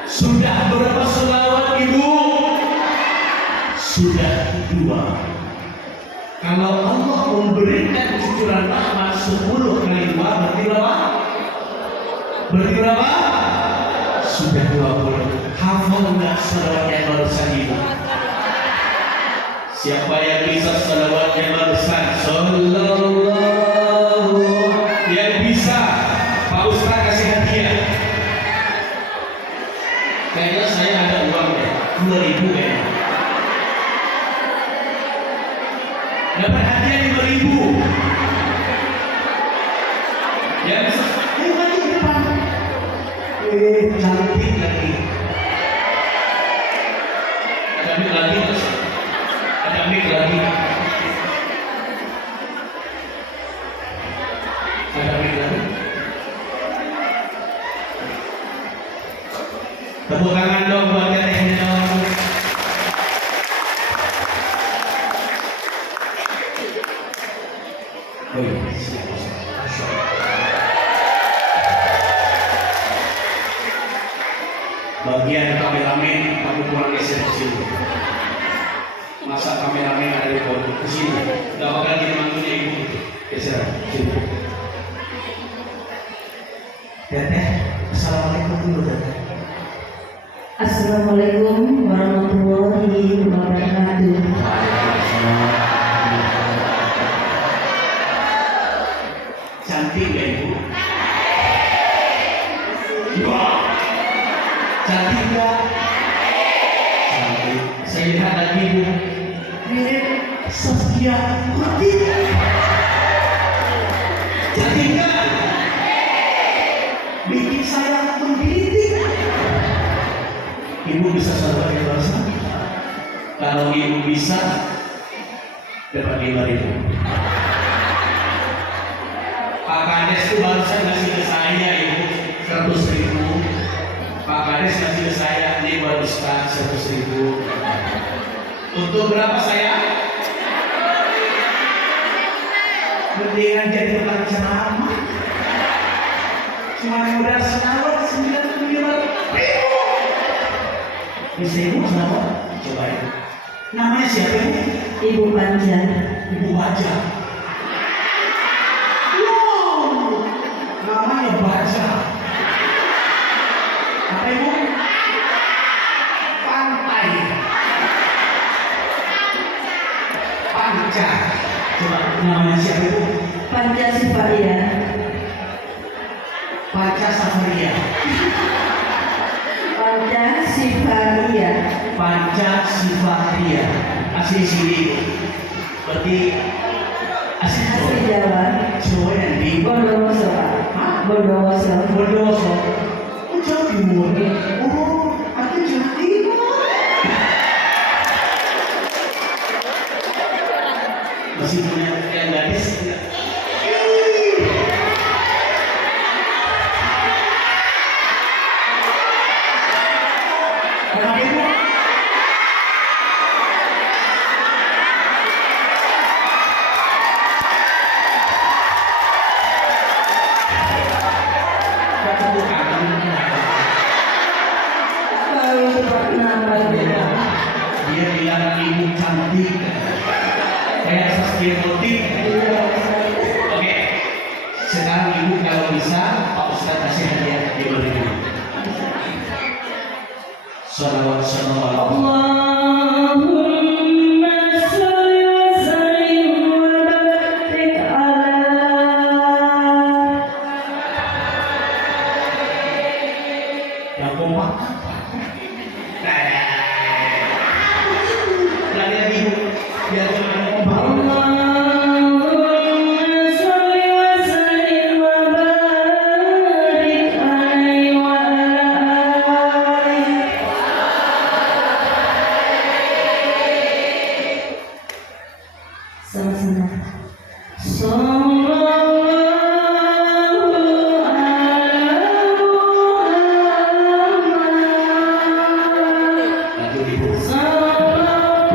Sudah berapa selawat Ibu? Sudah 2. Kalau Allah memberikan cucuran rahmat 10 kali 2 berarti berapa? Berarti berapa? Sudah 20. Hafal nggak selawat yang barusan Ibu? Siapa yang bisa selawat yang barusan? Sallallahu. Yang bisa, Pak Ustaz kasih hadiah. Kayaknya saya ada uang ya, 2.000 ya. Dapat hadiah 5.000. Yang bisa, ayo maju ke depan. Cantik lagi. Ada mic lagi, Mas. Ada mic lagi. Ada mic lagi. Tepuk tangan dong buat Tetehnya dong. Oh iya, siap. Bagian kameramen, kamu kurang geser ke sini. Masa kameramen ada di pojok ke sini? Gak bakal gini mantunya ibu gitu. Geser sini. Teteh, assalamualaikum dulu teteh. Assalamualaikum warahmatullahi wabarakatuh. Cantik gak ibu? Wah, cantik gak? Cantik. Saya lihat lagi ibu. Saskia Putih. Cantik gak? Bikin saya menggelitik. Ibu bisa sabar ya bahasa? Kalau ibu bisa, dapat 5.000. Pak Kades itu barusan ngasih ke saya ibu 100.000. Pak Kades ngasih ke saya ini buat Ustaz 100.000. Untuk berapa saya? Mendingan jadi tukang ceramah. Cuma modal senawat 95.000. Bisa ibu senawat? Coba ibu. Namanya siapa ibu? Ibu Panja. Ibu Baja. Wow, namanya Baja. Apa ibu? Pantai. Panca. Coba namanya siapa ibu? Panja Sifaria. Panca Safaria. Panja Sifaria. Panca Sifaria. Asli sini ibu. Berarti asli Asli Jawa. Jawa yang di Bondowoso Pak. Hah? Bondowoso. Bondowoso. Oh, Jawa Timur. Oh, aku Jawa Timur. Masih punya yang gadis tidak? Kenapa ibu? Ketemu kangen. Tahu itu Pak kenapa itu Pak? Dia bilang ibu cantik. Kayak Saskia Putih. Iya. Oke. Sekarang ibu kalau bisa Pak Ustaz kasih hadiah 5.000. Salawat salawat. Allahumma sholli wa sallim wa barik Yang kompak. Lagi ibu biar cuma kompak. Allahumma sholli wa sallim wa barik alaihi wa ala alihi. Sama-sama. Sallallahu ala Muhammad. Lagu ibu. Sallallahu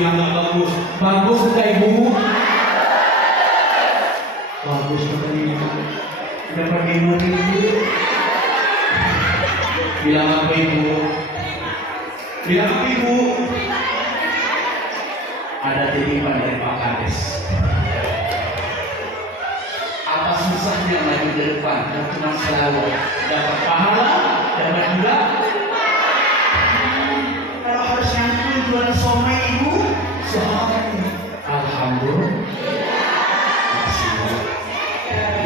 bilang nggak bagus. Bagus enggak ibu? Bagus betul ibu. Dapat ilmu ibu. Bilang apa ibu? Bilang apa ibu? Ada titipan dari Pak Kades. Apa susahnya maju ke depan dan cuma selalu dapat pahala, dapat juga. Kalau harus nyantun jualan somai ibu, somai. Alhamdulillah.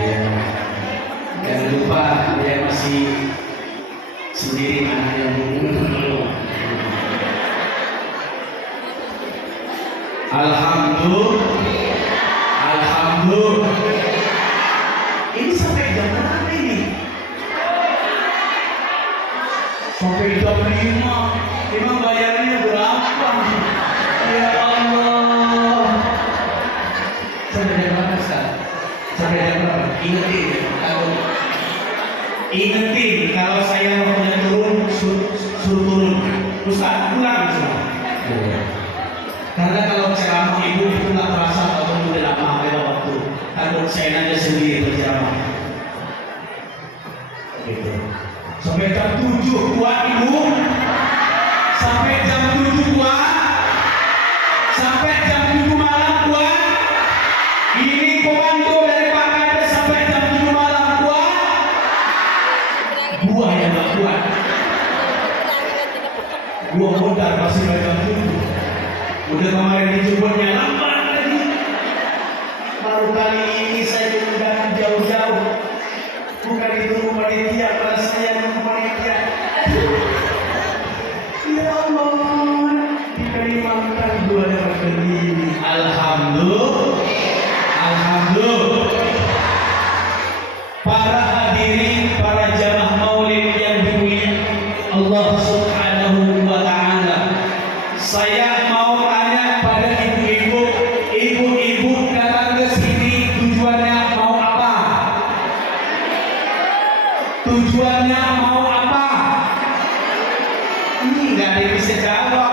Ya. Jangan lupa dia masih sendiri anaknya belum. Alhamdulillah. Ini sampai jam berapa ini? Sampai jam 5. Emang bayarnya berapa? Ya Allah. Sampai jam berapa sekarang? Sampai jam berapa? Ingetin kalau saya mau turun, suruh turun. Ustaz pulang semua. Karena kalau ceramah ibu itu nggak terasa kalau udah lama lewat waktu. Takut saya nanya sendiri berceramah. Gitu. Sampai jam 7 kuat ibu. Sampai jam 7 kuat. Sampai jam 7 malam kuat. Ini komando dari Pak Kades sampai jam 7 malam kuat. Gua yang nggak kuat. Gua modal masih jam 7. Udah kemarin dijemputnya lambat lagi. Baru kali ini saya diundang jauh-jauh. Bukan ditunggu panitia, pada saya nunggu panitia. Ya Allah, dikalimatkan dua dapat berdiri. Alhamdulillah. Alhamdulillah. Para hadirin, para jamaah maulid yang dimuliakan Allah Subhanahu wa taala. Saya mau tanya pada ibu-ibu datang ke sini tujuannya mau apa? Tujuannya mau apa? Ini nggak ada yang bisa jawab.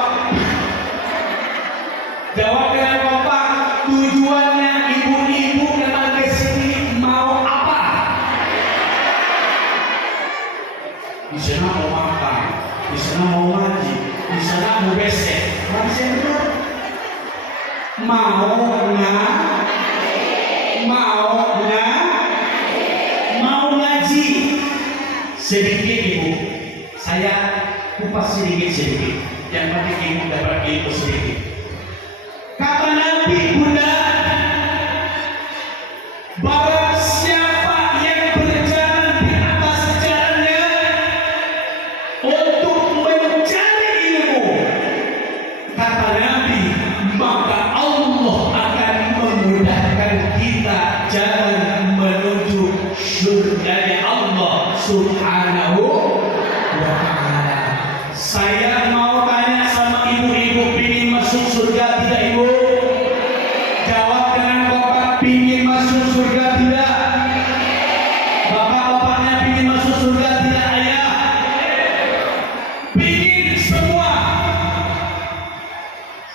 Jawab dengan kompak. Tujuannya ibu-ibu datang ke sini mau apa? Di sana mau makan, di sana mau ngaji, di sana mau besek. Mau ngaji sedikit ibu. Saya kupas sedikit. Yang penting ibu dapat ilmu sedikit. Kata Nabi Bunda, barang siapa yang berjalan di atas jalannya untuk mencari ilmu, kata Nabi, maka Allah akan memudahkan kita jalan menuju surganya Allah Subhanahu wa ta'ala. Saya mau tanya sama ibu-ibu, pingin masuk surga tidak ibu? Jawab dengan kompak, pingin masuk surga tidak? Bapak-bapaknya pingin masuk surga tidak ayah? Pingin semua.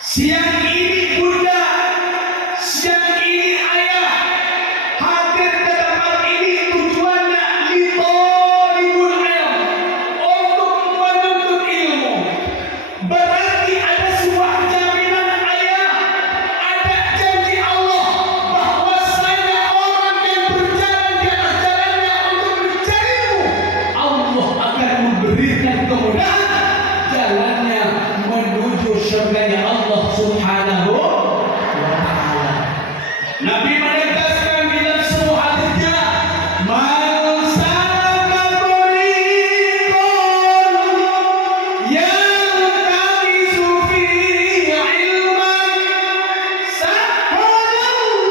Siang ini Bunda, siang ini ayah hadir ke tempat ini tujuannya litolibul ilm, untuk menuntut ilmu. Berarti ada sebuah jaminan ayah, ada janji Allah bahwasanya orang yang berjalan di atas jalannya untuk mencari ilmu, Allah akan memberikan kemudahan jalannya menuju surganya Allah Subhanahu wa ta'ala. Nabi menegaskan di dalam sebuah hadisnya, "Man salaka tariqan yaltamisu fihi ilman, sahhalallahu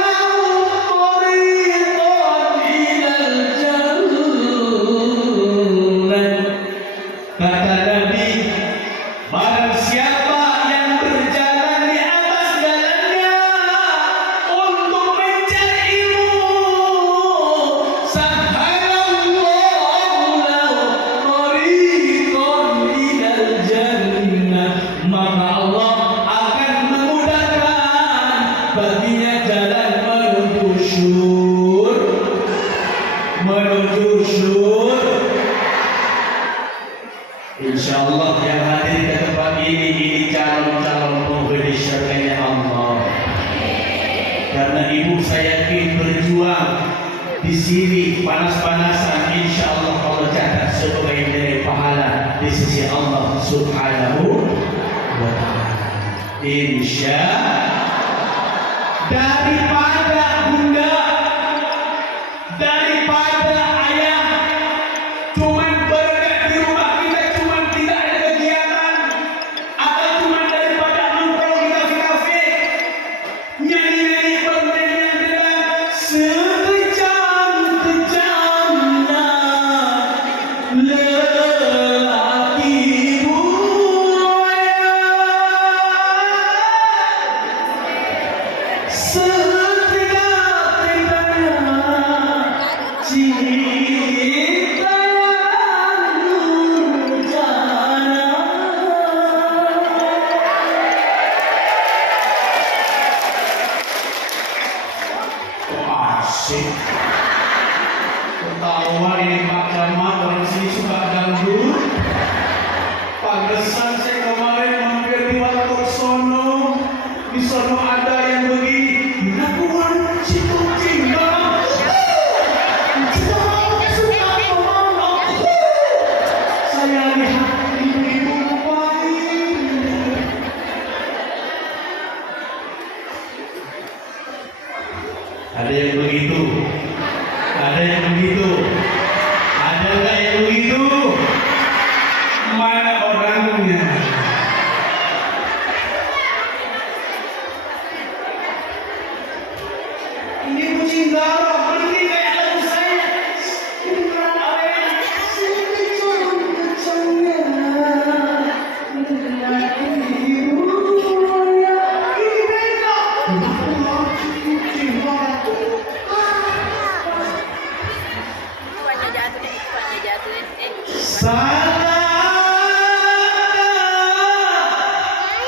lahu tariqan ilal jannah." Kata Nabi, barang siapa yang berjalan di atas jalannya saya yakin berjuang di sini panas-panasan, insya Allah Allah catat sebagai nilai pahala di sisi Allah Subhanahu wa Ta'ala. Insya daripada bunda, daripada ayah cuman berada di rumah kita, cuman tidak ada kegiatan, atau cuman daripada nongkrong kita di kafe nyanyi-nyanyi bernyanyi sekejam-kejamnya lelaki buaya setegak-tegaknya cinta nurjana. Asik. Ketahuan ini Pak Camat, orang sini suka dangdut. Pantesan saya kemarin mampir di warkop sono. Di sono ada yang begini. Nakuan si kucing dalam. Kita suka ngomong. Saya lihat ibu-ibu ngapain. Ada yang begitu, ada yang begitu, ada nggak yang begitu? Mana orangnya? Ini kucing garong, berhenti kayak lagu saya. Bukan arena, sekejam-kejamnya. Ini beda. Kuatnya jatuh deh, kuatnya jatuh deh. Salah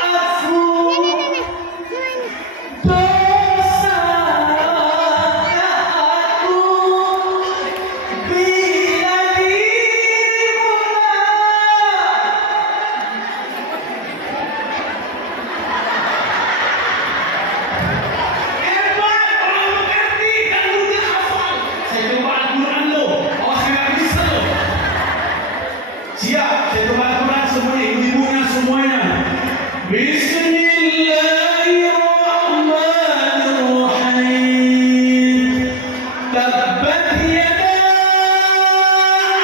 aku dosa aku bila hebat orang mengerti dan mudah hafal. Saya coba Al-Quran lo, awas nggak bisa lo. Siap, saya coba Al-Quran semuanya, ibu-ibunya semuanya. Bismillahirrahmanirrahim. Tabbat yada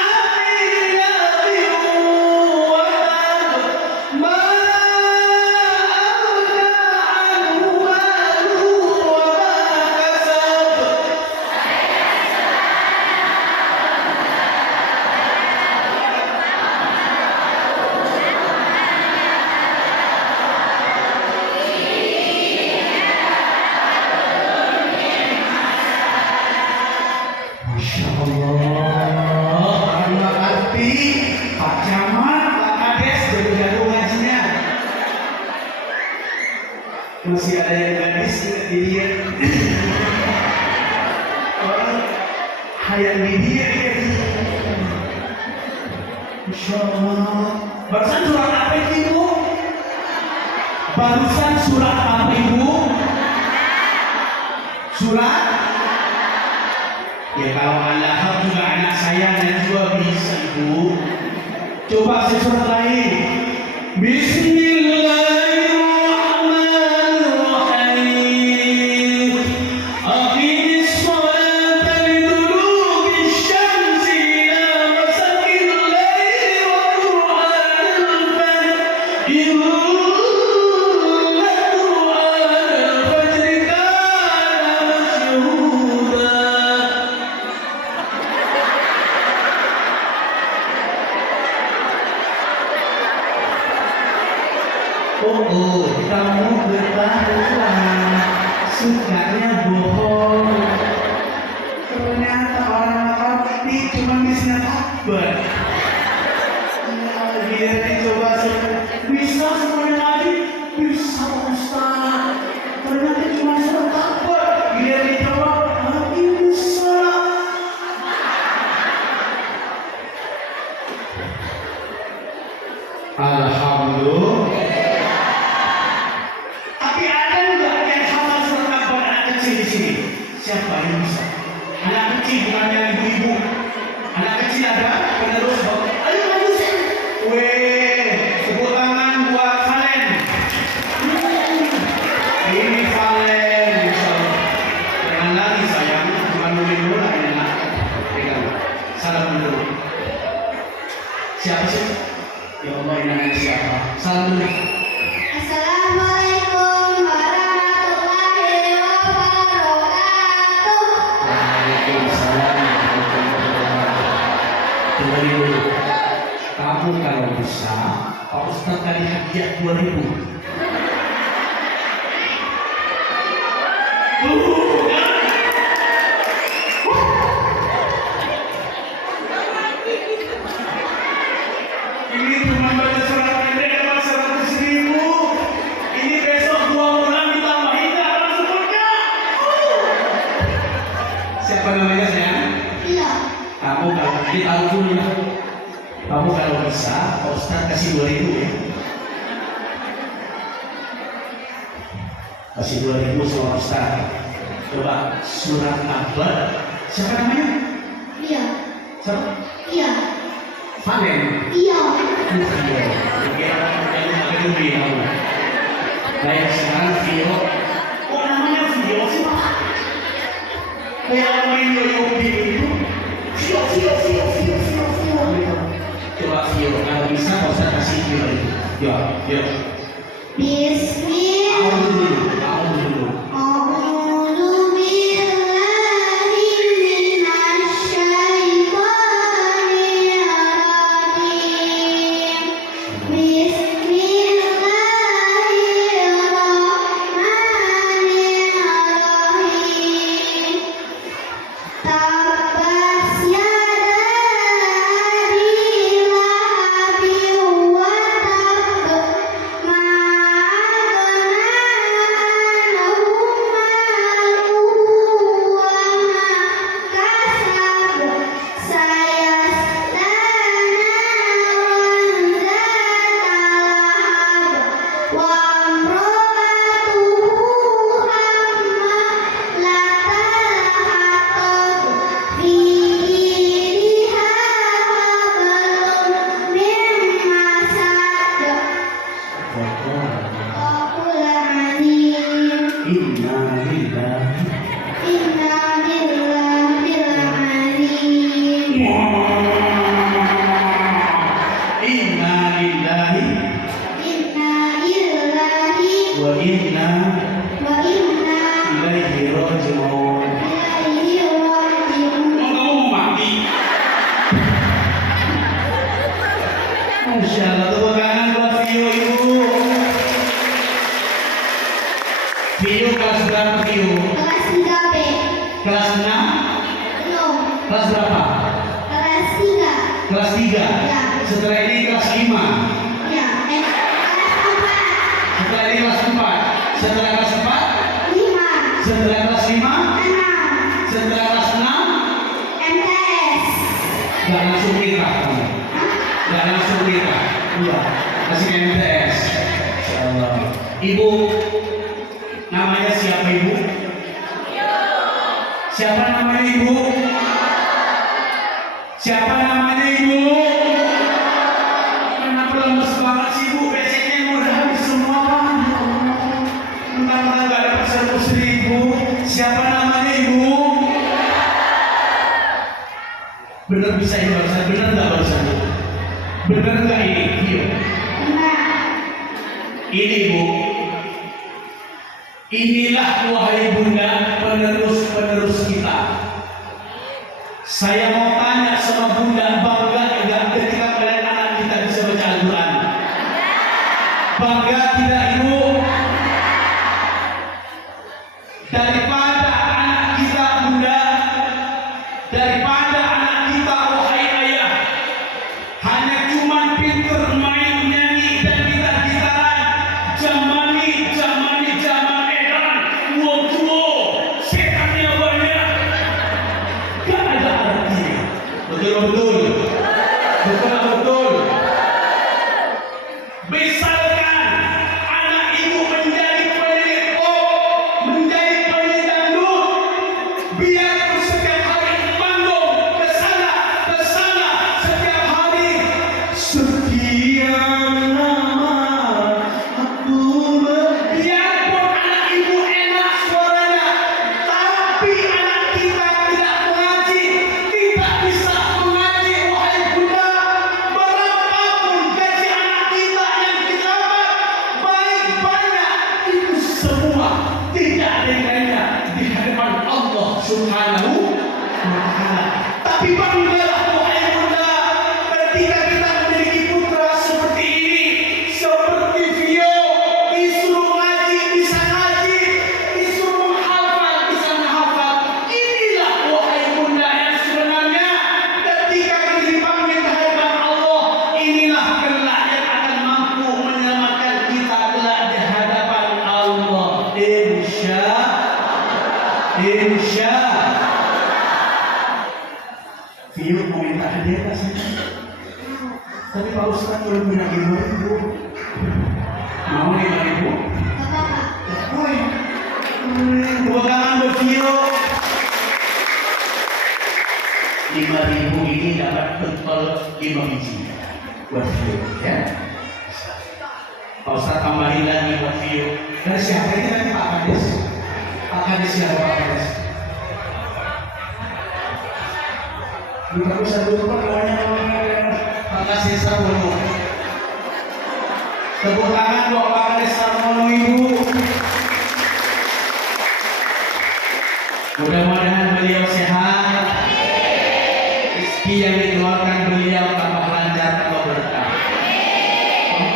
abi lahabin wa tab. Ma aghna anhu maluhu wa ma kasab. Masya Allah, karena arti Pak Camat, Pak Kades jago-jago ngajinya. Masih ada yang gadis nggak dilihat? Orang hayang dilihat ya. Masya Allah. Barusan surat apa itu ibu? Barusan surat apa ibu? Surat? Ya kalau Al-Lahab juga anak saya dan juga bisa ibu. Coba sesuatu lain. Bismillahirrahmanirrahim. Aqimis sholata liduluki syamsi ila ghasaqil laili wa qur'anil fajr. Inna qur'anal fajri kana mashhuda. Oh, kamu bertahan, sukanya bohong. Ternyata orang ini cuma bisa takbir. Dia dicoba bisa semuanya lagi, bisa Ustaz. Ternyata cuma suruh takbir. Dia dicoba lagi bisa. Alhamdulillah. Siapa sih? Ya Allah, ini namanya siapa? Salam dulu. Assalamualaikum warahmatullahi wabarakatuh. Waalaikumsalam warahmatullahi wabarakatuh. Dengerin dulu. Kamu kalau bisa, Pak Ustadz tadi hadiah 2000. Ini cuma baca surat pendek dapat 100.000. Ini besok 2 bulan ditambahin nggak langsung punya. Siapa namanya sayang? Iya. Kamu kalau tahu dulu lah. Kamu kalau bisa, Pak Ustadz kasih 2.000 ya. Kasih 2.000 sama Ustadz. Coba surat Nabal. Siapa namanya? Iya. Siapa? Iya. Valen. Iya. Baik, sekarang Vio. Kok namanya Vio sih, Pak? Kayak main yoyobi itu. Vio. Coba Vio, kalau bisa Pak Ustadz kasih Vio itu. Yo. Bismillah. Kamu dulu. A'udzu billahi minasyaitonir rajim. Bismillahirrahmanirrahim. Tabbas yada abi lahabin wa tabb. Ma aghna anhu maluhu wa ma kasab. Sayasla naran zata lahab. Wa imra'atuhu hammalatal hatab. Fi jidha hablum min masad. Aqul azim. Inna lillahi. Inna lillahil azim. Inna lillahi Inna lillahi wa inna wa inna ilaihi raji'un. ilaihi raji'un. Kamu mau mati? Masya Allah, tepuk tangan buat Vio ibu. Vio kelas berapa Vio? Kelas 3B. Kelas 6? Belum. Kelas berapa? Kelas 3. Kelas 3? Ya. Setelah ini kelas 5? Ya. Kelas Setelah ini kelas 4? Setelah kelas 4? 5. Setelah kelas 5? 6. Setelah kelas 6? MTS. Gak langsung nikah kamu. Gak langsung nikah. Iya. Masih ke MTS. Insya Allah. Ibu, namanya siapa ibu? Siapa namanya ibu? Siapa namanya ibu? Kenapa lemes banget sih ibu? BC-nya udah habis semua Pak. Mentang-mentang gak dapat 100.000. Siapa namanya ibu? Bener bisa ini barusan? Bener nggak barusan? Bener nggak ini? Iya. Ini ibu. Inilah wahai bunda penerus-penerus kita. Saya mau tanya sama bunda, bangga enggak ketika melihat anak kita bisa baca Al-Quran? Bangga tidak ibu? Daripada anak kita bunda, daripada anak kita wahai ayah, hanya cuman pinter main nyanyi dan gitar-gitaran, zaman edan, uang tua, setannya banyak, gak ada artinya. Betul. Misalkan anak cuma punya 5.000. Mau 5.000? Bapak. Woi, tepuk tangan buat Vio. 5.000 ini dapat pentol 5 biji buat Vio, ya. Pak Ustaz tambahin lagi buat Vio. Dan siapa ini nanti Pak Kades? Pak Kades siapa Pak Kades? Bukan usah dulu Pak, namanya Pak Kades Sarwono. Tepuk tangan buat Pak Kades Sarwono Ibu. Mudah-mudahan beliau sehat. Rezeki yang dikeluarkan beliau tambah lancar, tambah berkah.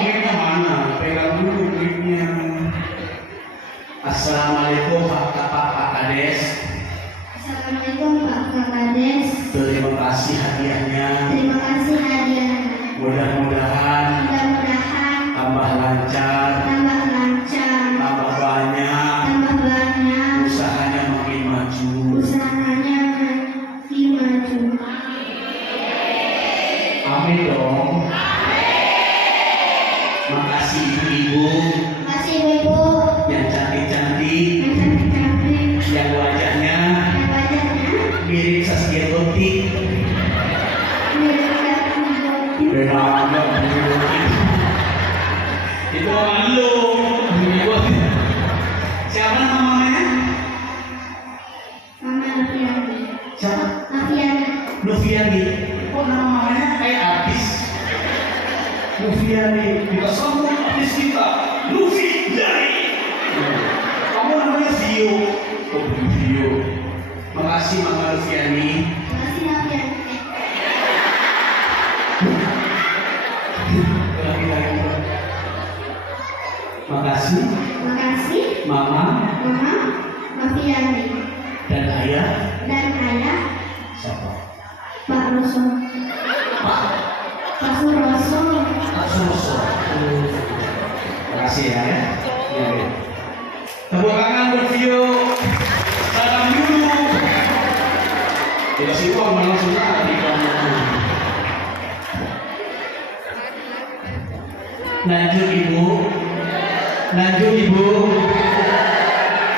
Duitnya mana? Pegang dulu duitnya. Assalamualaikum Pak Kades. Assalamualaikum Pak Kades. Terima kasih hadiahnya. Terima kasih hadiahnya. Mudah-mudahan Mudah-mudahan tambah lancar, tambah lancar, tambah banyak, tambah banyak, usahanya makin maju. usahanya makin maju. Amin dong. Makasih ibu-ibu Makasih Ibu yang cantik-cantik, yang cantik-cantik, yang wajahnya yang wajahnya mirip Saskia Gotik. mirip Saskia Gotik. Itu malu. Siapa nama mamanya? Mama Noviani. Siapa? Noviani. Noviani. Kok nama mamanya kayak artis? Noviani. Kita semua artis kita. Noviani. Kamu namanya Vio. Oh, Vio. Makasih Mama Noviani. Makasih Noviani. Makasih Makasih Mama Mama Noviani dan Ayah. dan Ayah Siapa? Pak Roso. Pak Roso. Suso. Makasih ya. Ya. Tepuk tangan buat Vio. Salam dulu. Dikasih uang malah langsung tadi kamu. Lanjut Ibu. Lanjut Ibu.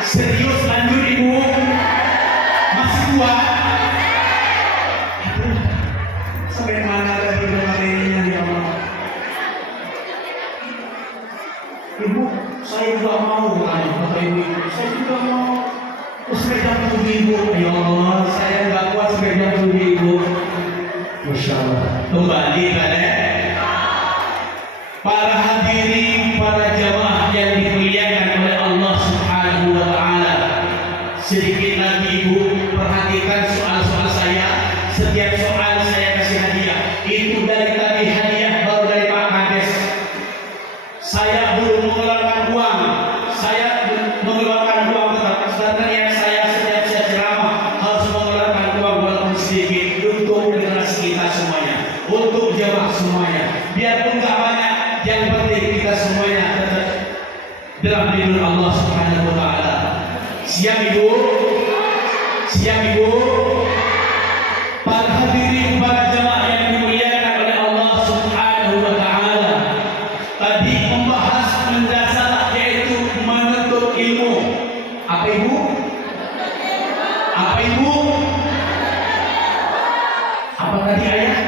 Serius lanjut Ibu. Masih kuat. Aduh, sampai mana lagi materinya ya Allah. Ibu, saya juga mau tanya kata ibu. Saya juga mau sepeda tujuh Ibu. Ya Allah, saya nggak kuat sepeda tujuh Ibu. Masya Allah. Kembali pada para hadirin, para jamaah yang dimuliakan oleh Allah Subhanahu wa Ta'ala. Sedikit lagi Ibu perhatikan soal-soal saya. Setiap soal saya kasih hadiah. Itu dari tadi hadiah baru dari Pak Kades. Saya belum mengeluarkan uang. Saya mengeluarkan uang tetap. Sedangkan yang saya setiap saya ceramah harus mengeluarkan uang walaupun sedikit untuk generasi kita semuanya, untuk jamaah semuanya. Biarpun nggak banyak, yang penting kita semuanya tetap dalam lindungan Allah Subhanahu wa Ta'ala. Siap Ibu? Siap Ibu? Para hadirin, para jamaah yang dimuliakan oleh Allah Subhanahu wa Ta'ala. Tadi membahas mendasar yaitu menuntut ilmu. Apa Ibu? Apa Ibu? Apa tadi Ayah?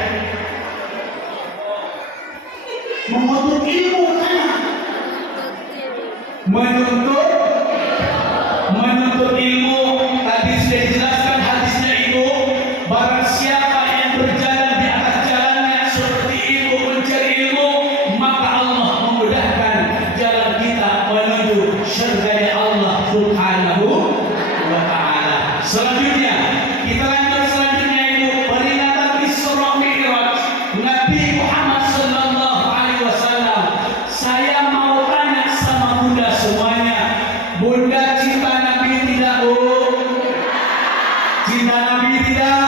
Menuntut ilmu kan? Menuntut ilmu. Tadi sudah dijelaskan hadisnya Ibu. Barang siapa yang berjalan di atas jalannya seperti Ibu mencari ilmu, maka Allah memudahkan jalan kita menuju syurga Allah Subhanahu wa Ta'ala. Selanjutnya kita lanjut selanjutnya Ibu, peringatan Isra Mi'raj Nabi Muhammad sallallahu alaihi wasallam. Saya mau tanya sama Bunda semuanya. Bunda cinta Nabi tidak, Bu? Cinta Nabi tidak?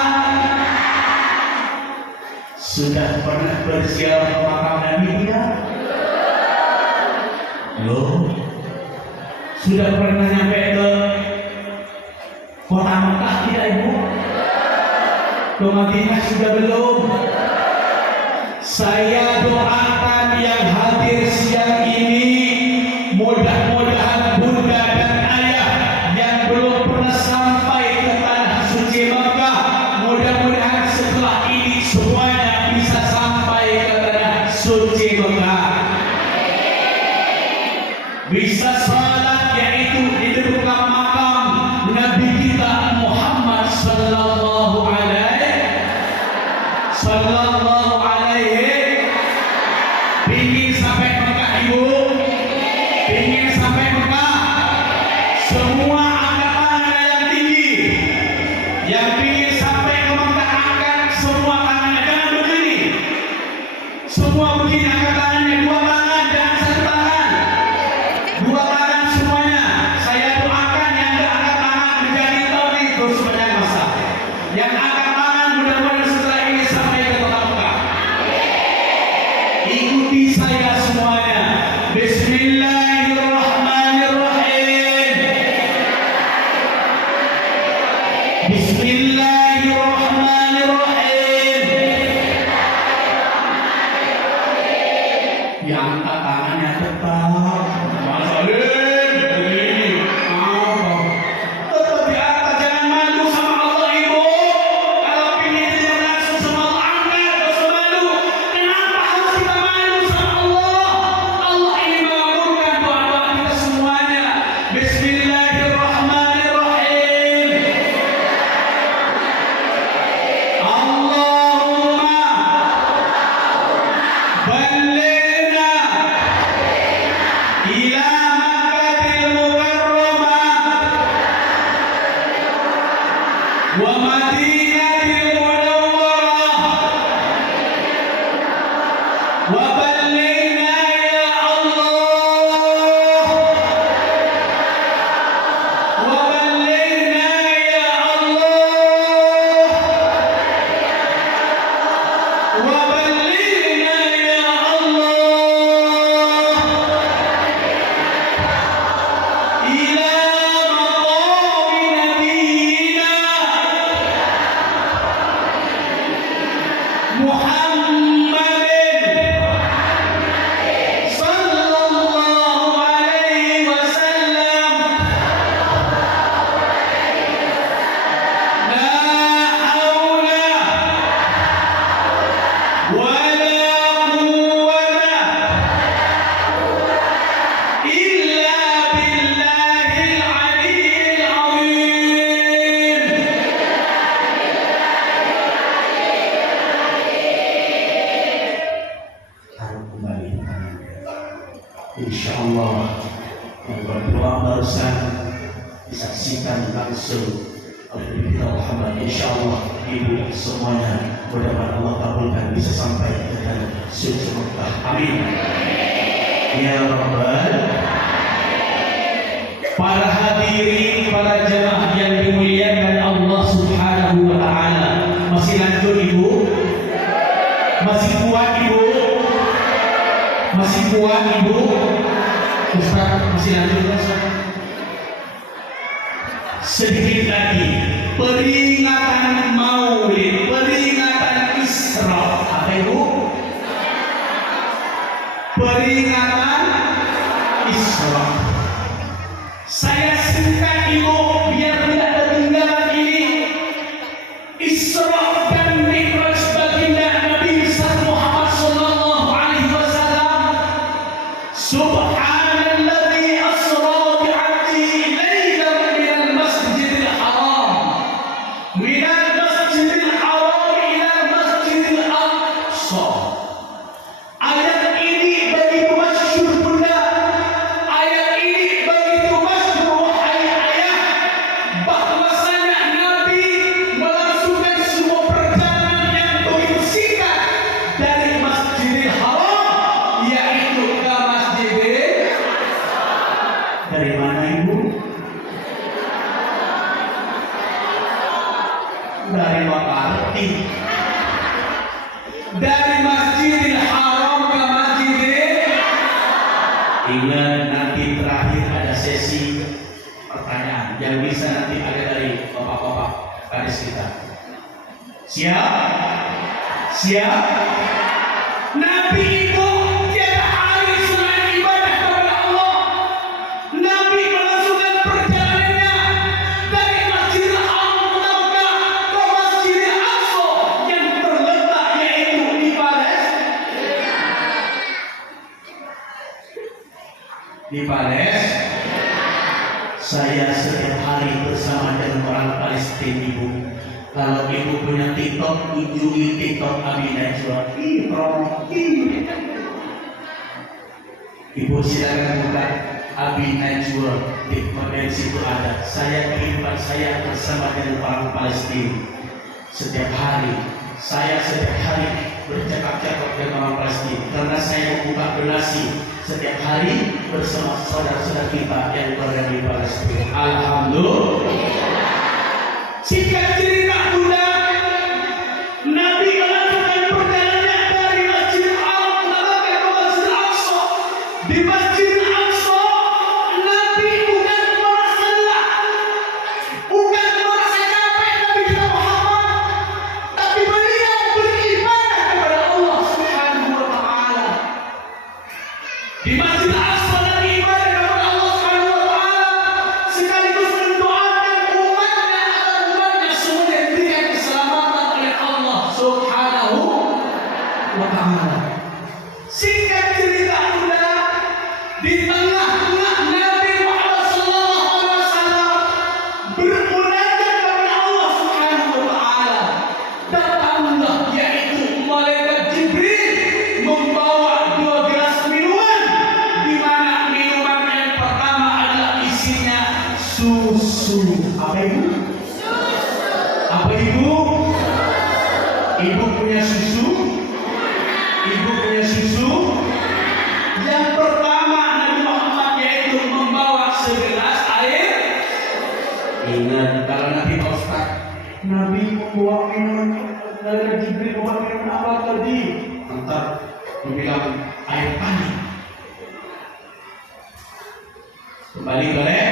Sudah pernah berziarah ke makam Nabi tidak? Loh? Sudah pernah nyampe ke kota Mekah tidak Ibu? Ke Madinah sudah belum? Saya doakan yang hadir siang ini, mudah-mudahan bunda dan ayah yang belum pernah sampai ke tanah suci Mekah, mudah-mudahan setelah ini semuanya bisa sampai ke tanah suci Mekah. Bisa salat, yaitu di depan makam Nabi kita Muhammad sallallahu alaihi. Pingin sampai Mekah ibu? Pingin sampai Mekah? Semua angkat tangan yang tinggi. Yang pingin sampai ke Mekah angkat semua tangannya, jangan begini. Semua begini, angkat tangannya, dua tangan, jangan satu tangan. Dua tangan semuanya. Saya doakan yang enggak angkat tangan menjadi taufik terus sepanjang masa. Yang angkat tangan mudah-mudahan setelah ini sampai ke kota Mekah. Ikuti saya semuanya. Bismillahirrahmanirrahim. Bismillahirrahmanirrahim. Yang angkat tangannya tetap Mas Alim begini. Tetap di atas, jangan malu sama Allah ibu. Kalau ingin tidak langsung sama Allah, angkat, gak usah malu. Kenapa harus kita malu sama Allah? Allah ini mengabulkan doa-doa kita semuanya. Bismillahirrahmanirrahim. Allahumma ballighna ila Makkahil Mukarramah wa Madinatil Munawwarah wa ballighna ya Allah wa ballighna ya Allah wa ballighna ya Allah ila maqami nabiyina Muhammadin sallallahu alaihi wasallam. La haula wala quwwata illa billahil aliyyil azim. Taruh kembali tangannya. Insyaallah yang berdoa barusan disaksikan langsung oleh Nabi kita Muhammad. Insyaallah ibu semuanya mudah-mudahan Allah kabulkan bisa sampai ke tanah suci Mekah. Amin. Ya Rabbal. Para hadirin, para jemaah yang dimuliakan Allah Subhanahu wa taala. Masih lanjut ibu? Masih kuat ibu? Masih kuat ibu? Ustaz, masih lanjut Ustaz? Sedikit lagi, peringatan Maulid, peringatan Isra. Apa ibu? Peringatan Isra. Saya singkat ibu biar tidak ketinggalan ini. Isra dan Mi'raj baginda Nabi Muhammad sallallahu alaihi wasallam. Subhanalladzi asra bi'abdihi lailan minal masjidil haram ila masjidil aqsa. Ayat ini begitu masyhur bunda. Ayat ini begitu masyhur wahai ayah. Bahwasanya Nabi melangsungkan semua perjalanan yang begitu singkat dari Masjidil Haram, yaitu ke Masjidil. Dari mana ibu? Dari Makarti. Dari Masjidil Haram ke Masjidil. Ingat nanti terakhir ada sesi pertanyaan yang bisa nanti ada dari bapak-bapak garis kita. Siap? Siap? Nabi itu tiada hari selain ibadah kepada Allah. Nabi melangsungkan perjalanannya dari Masjidil Haram Mekah ke Masjidil Aqsa yang terletak yaitu di Palestina. Di Palestina. Saya setiap hari bersama dengan orang Palestina, Ibu. Kalau Ibu punya TikTok, kunjungi TikTok Abi Najwa. Ibu silakan buka Abi Najwa. TikTok dari situ ada. Kehidupan saya bersama dengan orang Palestina. Setiap hari bercakap-cakap dengan orang Palestina karena saya membuka donasi setiap hari bersama saudara-saudara kita yang berada di Palestina. Alhamdulillah. Singkat cerita Bunda, Nabi melakukan perjalanan dari Masjidil Haram ke Masjidil Aqsa. Di Masjidil Aqsa, Nabi bukan merasa lelah, bukan merasa capek Nabi kita Muhammad, tapi beliau beribadah kepada Allah Subhanahu wa Ta'ala. Di Masjidil Aqsa Nabi ibadah kepada Allah Subhanahu wa Ta'ala, sekaligus mendoakan umatnya agar umatnya semuanya diberikan keselamatan oleh Allah Subhanahu wa Ta'ala. Singkat cerita Bunda, di tengah-tengah Nabi Muhammad SAW bermunajat kepada Allah Subhanahu wa Ta'ala, datanglah yaitu malaikat Jibril membawa 2 gelas minuman, di mana minuman yang pertama adalah isinya susu. Apa Ibu? Apa Ibu? Ibu punya susu? Ibu punya susu? Yang pertama Nabi Muhammad yaitu membawa segelas air. Ingat kalau nanti Pak Ustaz, Nabi membawa minuman, Nabi Jibril membawa minuman apa tadi? Entar dibilang air panas. Kembali boleh?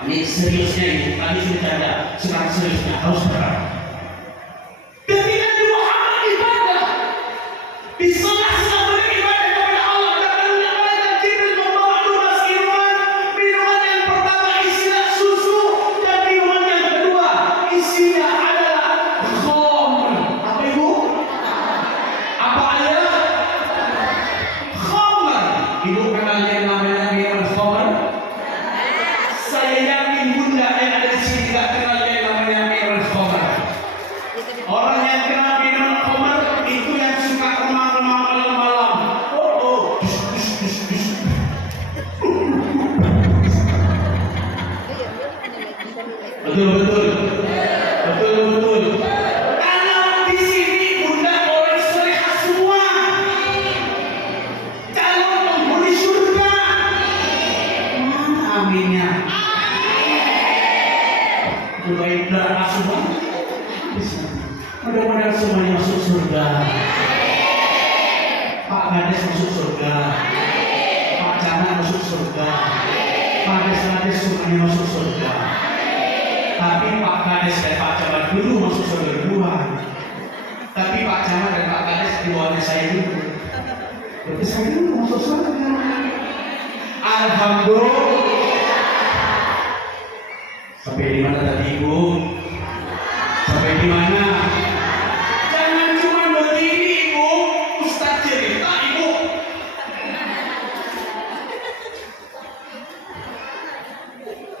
Ini seriusnya ini, tadi sudah ada, sekarang seriusnya harus berapa? Ketika Nabi Muhammad ibadah, di sela-sela beribadah kepada Allah, datangnya malaikat Jibril membawa 12 minuman. Minuman yang pertama isinya susu, dan minuman yang kedua isinya adalah khamr. Apa Ibu? Apa ayah? Khamr. Ibu kenal yang namanya minuman khamr? Saya yakin Bunda yang ada di sini tidak kenal yang namanya minuman khamr. Orang yang kenal minuman khamr itu yang suka remang-remang malam-malam. Betul. Karena di sini Bunda orang solehah semua, calon penghuni surga. Mana aminnya? Baik doa semua. Mudah-mudahan semuanya masuk surga. Pak Kades masuk surga. Pak Camat masuk surga. Pak Kades semuanya masuk surga. Tapi Pak Kades dan Pak Camat dulu masuk surga duluan. Tapi Pak Camat dan Pak Kades di bawahnya saya dulu. Berarti saya dulu masuk surga. Alhamdulillah. Sampai di mana tadi Ibu? Sampai di mana? Jangan cuma begini Ibu, Ustaz cerita Ibu.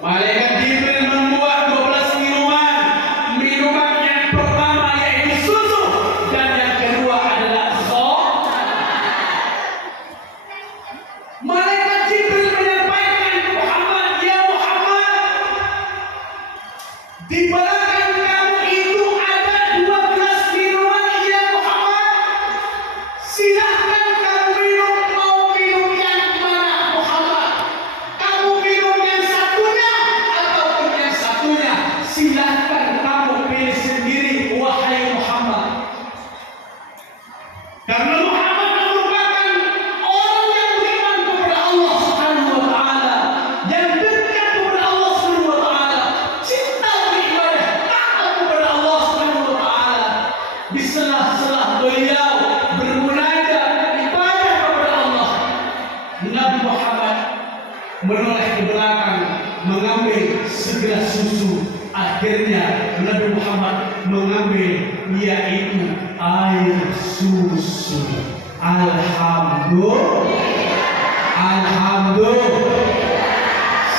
Malaikat Jibril membuat 12 minuman. Minuman yang pertama yaitu susu, dan yang kedua adalah khamr. Malaikat Jibril menyampaikan Muhammad, ya Muhammad, di belakang kamu itu ada 2 gelas minuman, ya Muhammad. Silahkan kamu minum, mau minum yang mana Muhammad? Kamu minum yang satunya menoleh ke belakang, mengambil segelas susu. Akhirnya Nabi Muhammad mengambil, yaitu air susu. Alhamdulillah.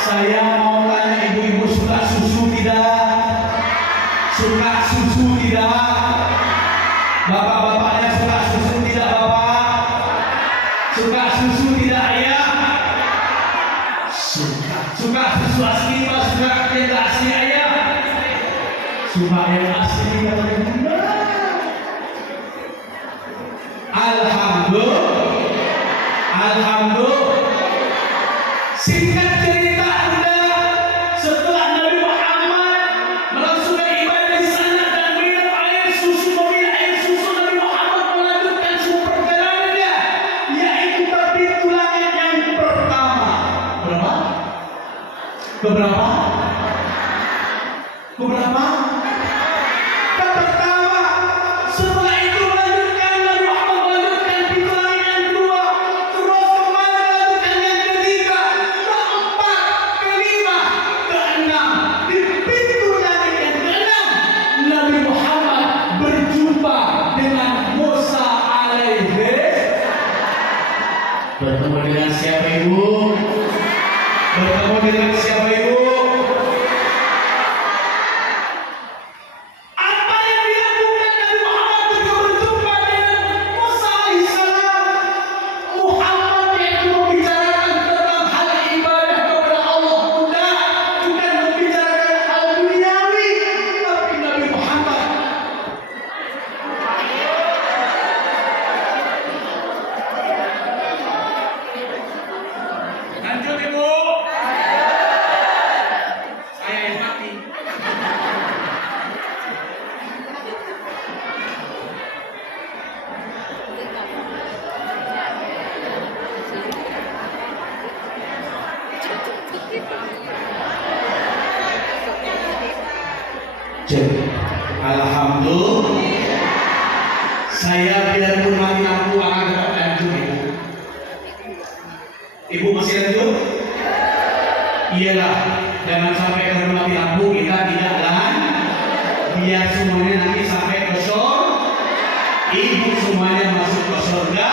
Saya mau tanya ibu-ibu, suka susu tidak? Suka susu tidak? Bapak-bapaknya suka susu tidak, Bapak? Suka susu tidak, Ayah? Suka susu asli, Pak? Suka yang tak asli, Ayah? Suka yang asli, katanya Bunda. Alhamdulillah. Singkat cerita, Bunda, setelah Nabi Muhammad melangsungkan ibadah di sana dan minum air susu, Nabi Muhammad melanjutkan semua perjalanannya, yaitu ke pintu langit yang pertama. Berapa? Keberapa? Ke pertama. Setelah itu melanjutkan, Nabi Muhammad melanjutkan pintu langit yang kedua, terus kembali melanjutkan yang ketiga, keempat, kelima, keenam. Di pintu langit yang keenam, Nabi Muhammad berjumpa dengan Musa alaihi. Bertemu dengan siapa, Ibu? Bertemu dengan siapa, Ibu? Apa yang dilakukan Nabi Muhammad ketika berjumpa dengan Musa alaihissalam? Muhammad yaitu membicarakan tentang hal ibadah kepada Allah, bukan membicarakan hal duniawi. Tapi Nabi Muhammad lanjut, Ibu. Saya yang mati. Alhamdulillah. Saya biarpun mati lampu akan tetap lanjut, Ibu. Ibu masih lanjut? Iyalah, jangan sampai karena mati lampu kita tidak biar semuanya nanti sampai ke surga. Ibu semuanya masuk ke surga,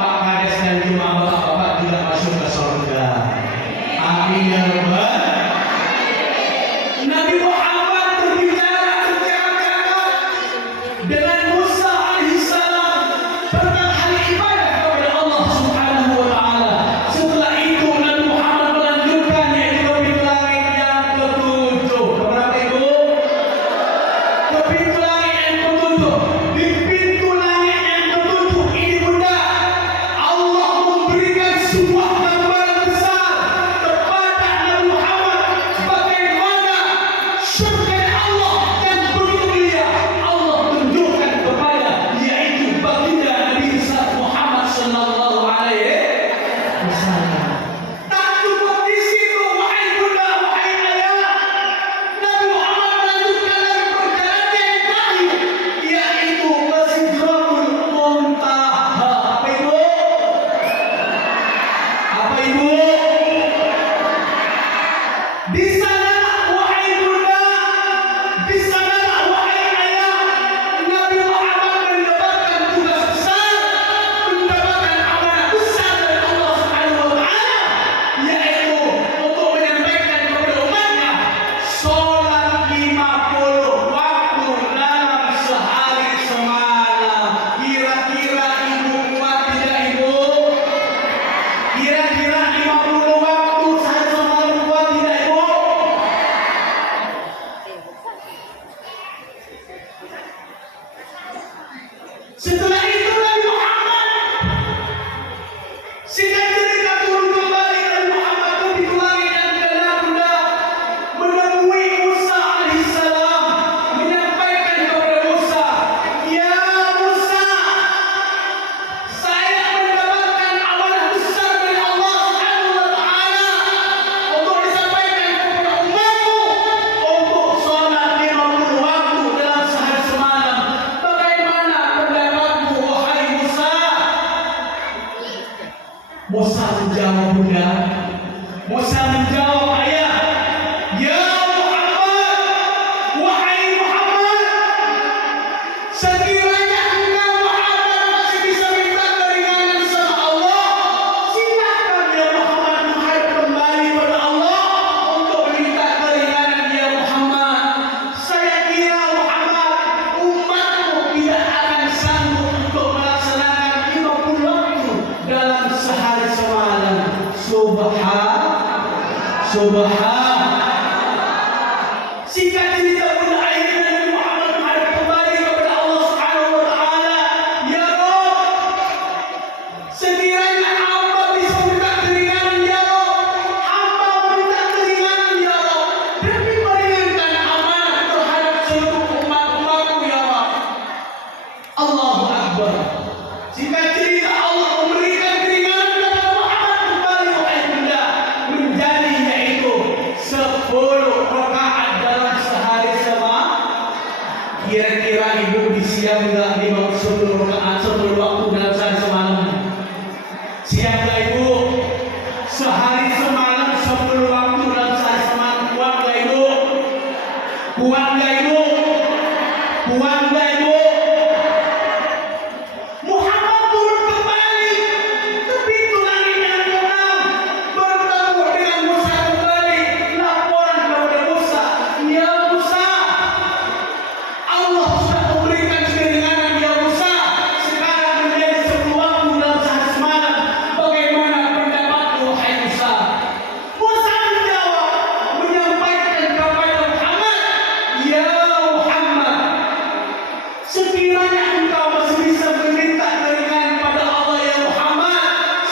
Pak Kades dan jemaah bapak-bapak juga masuk ke surga. Amin ya rabbal. Nabi Muhammad berbicara bercakap-cakap dengan Musa alaihissalam tentang hal ibadah kepada Allah Subhanahu wa taala. Setelah itu Nabi Muhammad melanjutkan, yaitu ke pintu langit yang ketujuh. Keberapa, Ibu? Ke pintu langit yang ketujuh. Di pintu langit yang ketujuh ini, Bunda, Allah memberikan sebuah gambaran besar Singkat cerita pun akhirnya Nabi Muhammad menghadap kembali kepada Allah Subhanahu wa taala. Ya Rabb, sekiranya hamba bisa minta keringanan ya Rabb, hamba minta keringanan ya Rabb, demi meringankan amanah terhadap seluruh umat-umatku ya Rabb. Allahu Akbar. Singkat cerita Allah memberikan keringanan kepada Muhammad kembali wahai bunda, menjadi yaitu 10 rakaat dalam sehari semalam. Kira-kira ibu siap enggak di 10 rakaat 10 waktu dalam sehari semalam? Siap enggak ibu? Sehari semalam 10 waktu dalam sehari semalam, kuat enggak ibu? Kuat enggak ibu? Kuat enggak ibu? Muhammad turun kembali ke pintu langit yang keenam, bertemu dengan Musa kembali. Laporan kepada Musa, ya Musa, Allah sudah memberikan keringanan ya Musa. Sekarang menjadi 10 waktu dalam sehari semalam. Bagaimana pendapatmu wahai Musa? Musa menjawab, menyampaikan kepada Muhammad, ya Muhammad, sekiranya engkau masih bisa meminta keringanan pada Allah ya Muhammad,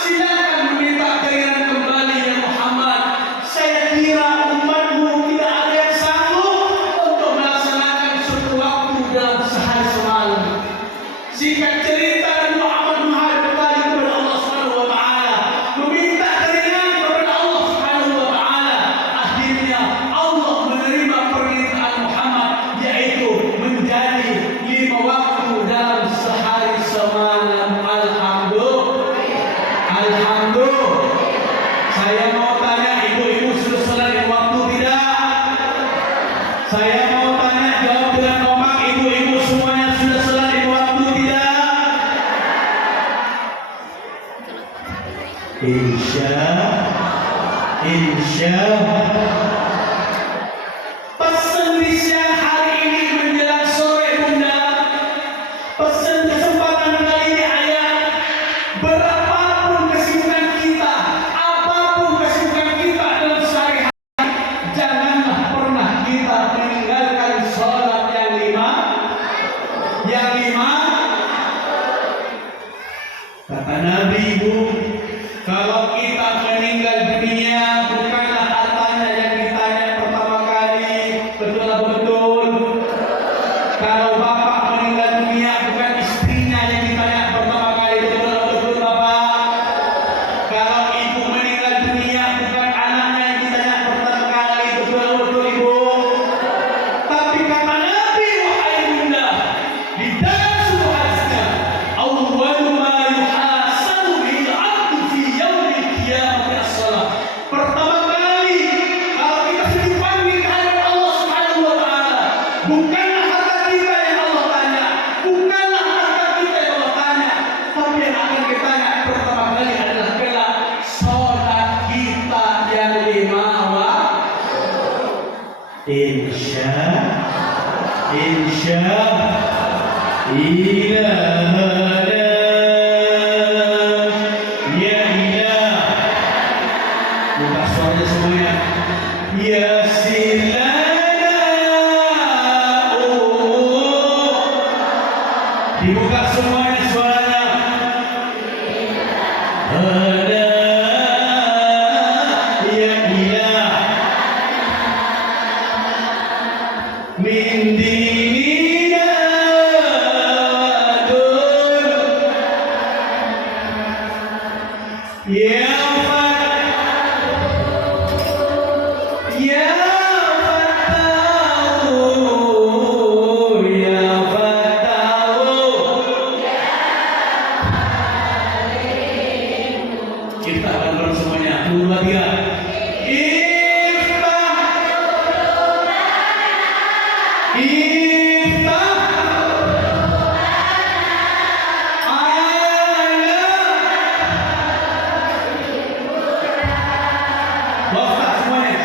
silakan meminta keringanan kembali ya Muhammad. Saya kira umatmu tidak ada yang sanggup untuk melaksanakan 10 waktu dalam sehari semalam. Singkat cerita, Nabi Muhammad menghadap kembali kepada Allah Subhanahu wa taala, meminta keringanan kepada Allah Subhanahu wa taala. Akhirnya Allah menerima permintaan Muhammad, yaitu menjadi 5 waktu dalam sehari semalam. Alhamdulillah. Alhamdulillah. Saya mau tanya, ibu-ibu sudah sholat 5 waktu tidak? Saya mau tanya, jawab dengan kompak, ibu-ibu semuanya sudah sholat 5 waktu tidak? Insya pesan di siang hari ini menjelang sore bunda, pesan kesempatan kali ini ayah, berapapun kesibukan kita, apapun kesibukan kita dalam sehari-hari, janganlah pernah kita meninggalkan sholat yang 5. Kata Nabi ibu, kalau kita meninggal dunia bukanlah hartanya yang ditanya pertama kali, betul atau betul? Kalau bapak meninggal dunia bukan istrinya yang ditanya pertama kali, betul atau betul bapak? Kalau ibu meninggal dunia bukan anaknya yang ditanya pertama kali, betul atau betul ibu? Tapi kata Nabi wahai bunda, di dalam sebuah hadisnya, awwalu ma yuhasabu bil 'abdu fi yaumil qiyamati as-shalah. Pertama kali kalau kita sudah dipanggil ke hadapan Allah Subhanahu wa taala, bukanlah harta kita yang Allah tanya, bukanlah harta kita yang Allah tanya, tapi yang akan kita tanya pertama kali adalah kelak sholat kita yang 5 waktu. Insya ilaha ya ilah. Buka suaranya semuanya. Ya silana. Dibuka semuanya suaranya. Ada ya ilah. Min dinina adun. Ya Fatahu, ya Fatahu. Kita akan berdoa semuanya. 1, 2, 3. Wafat semuanya.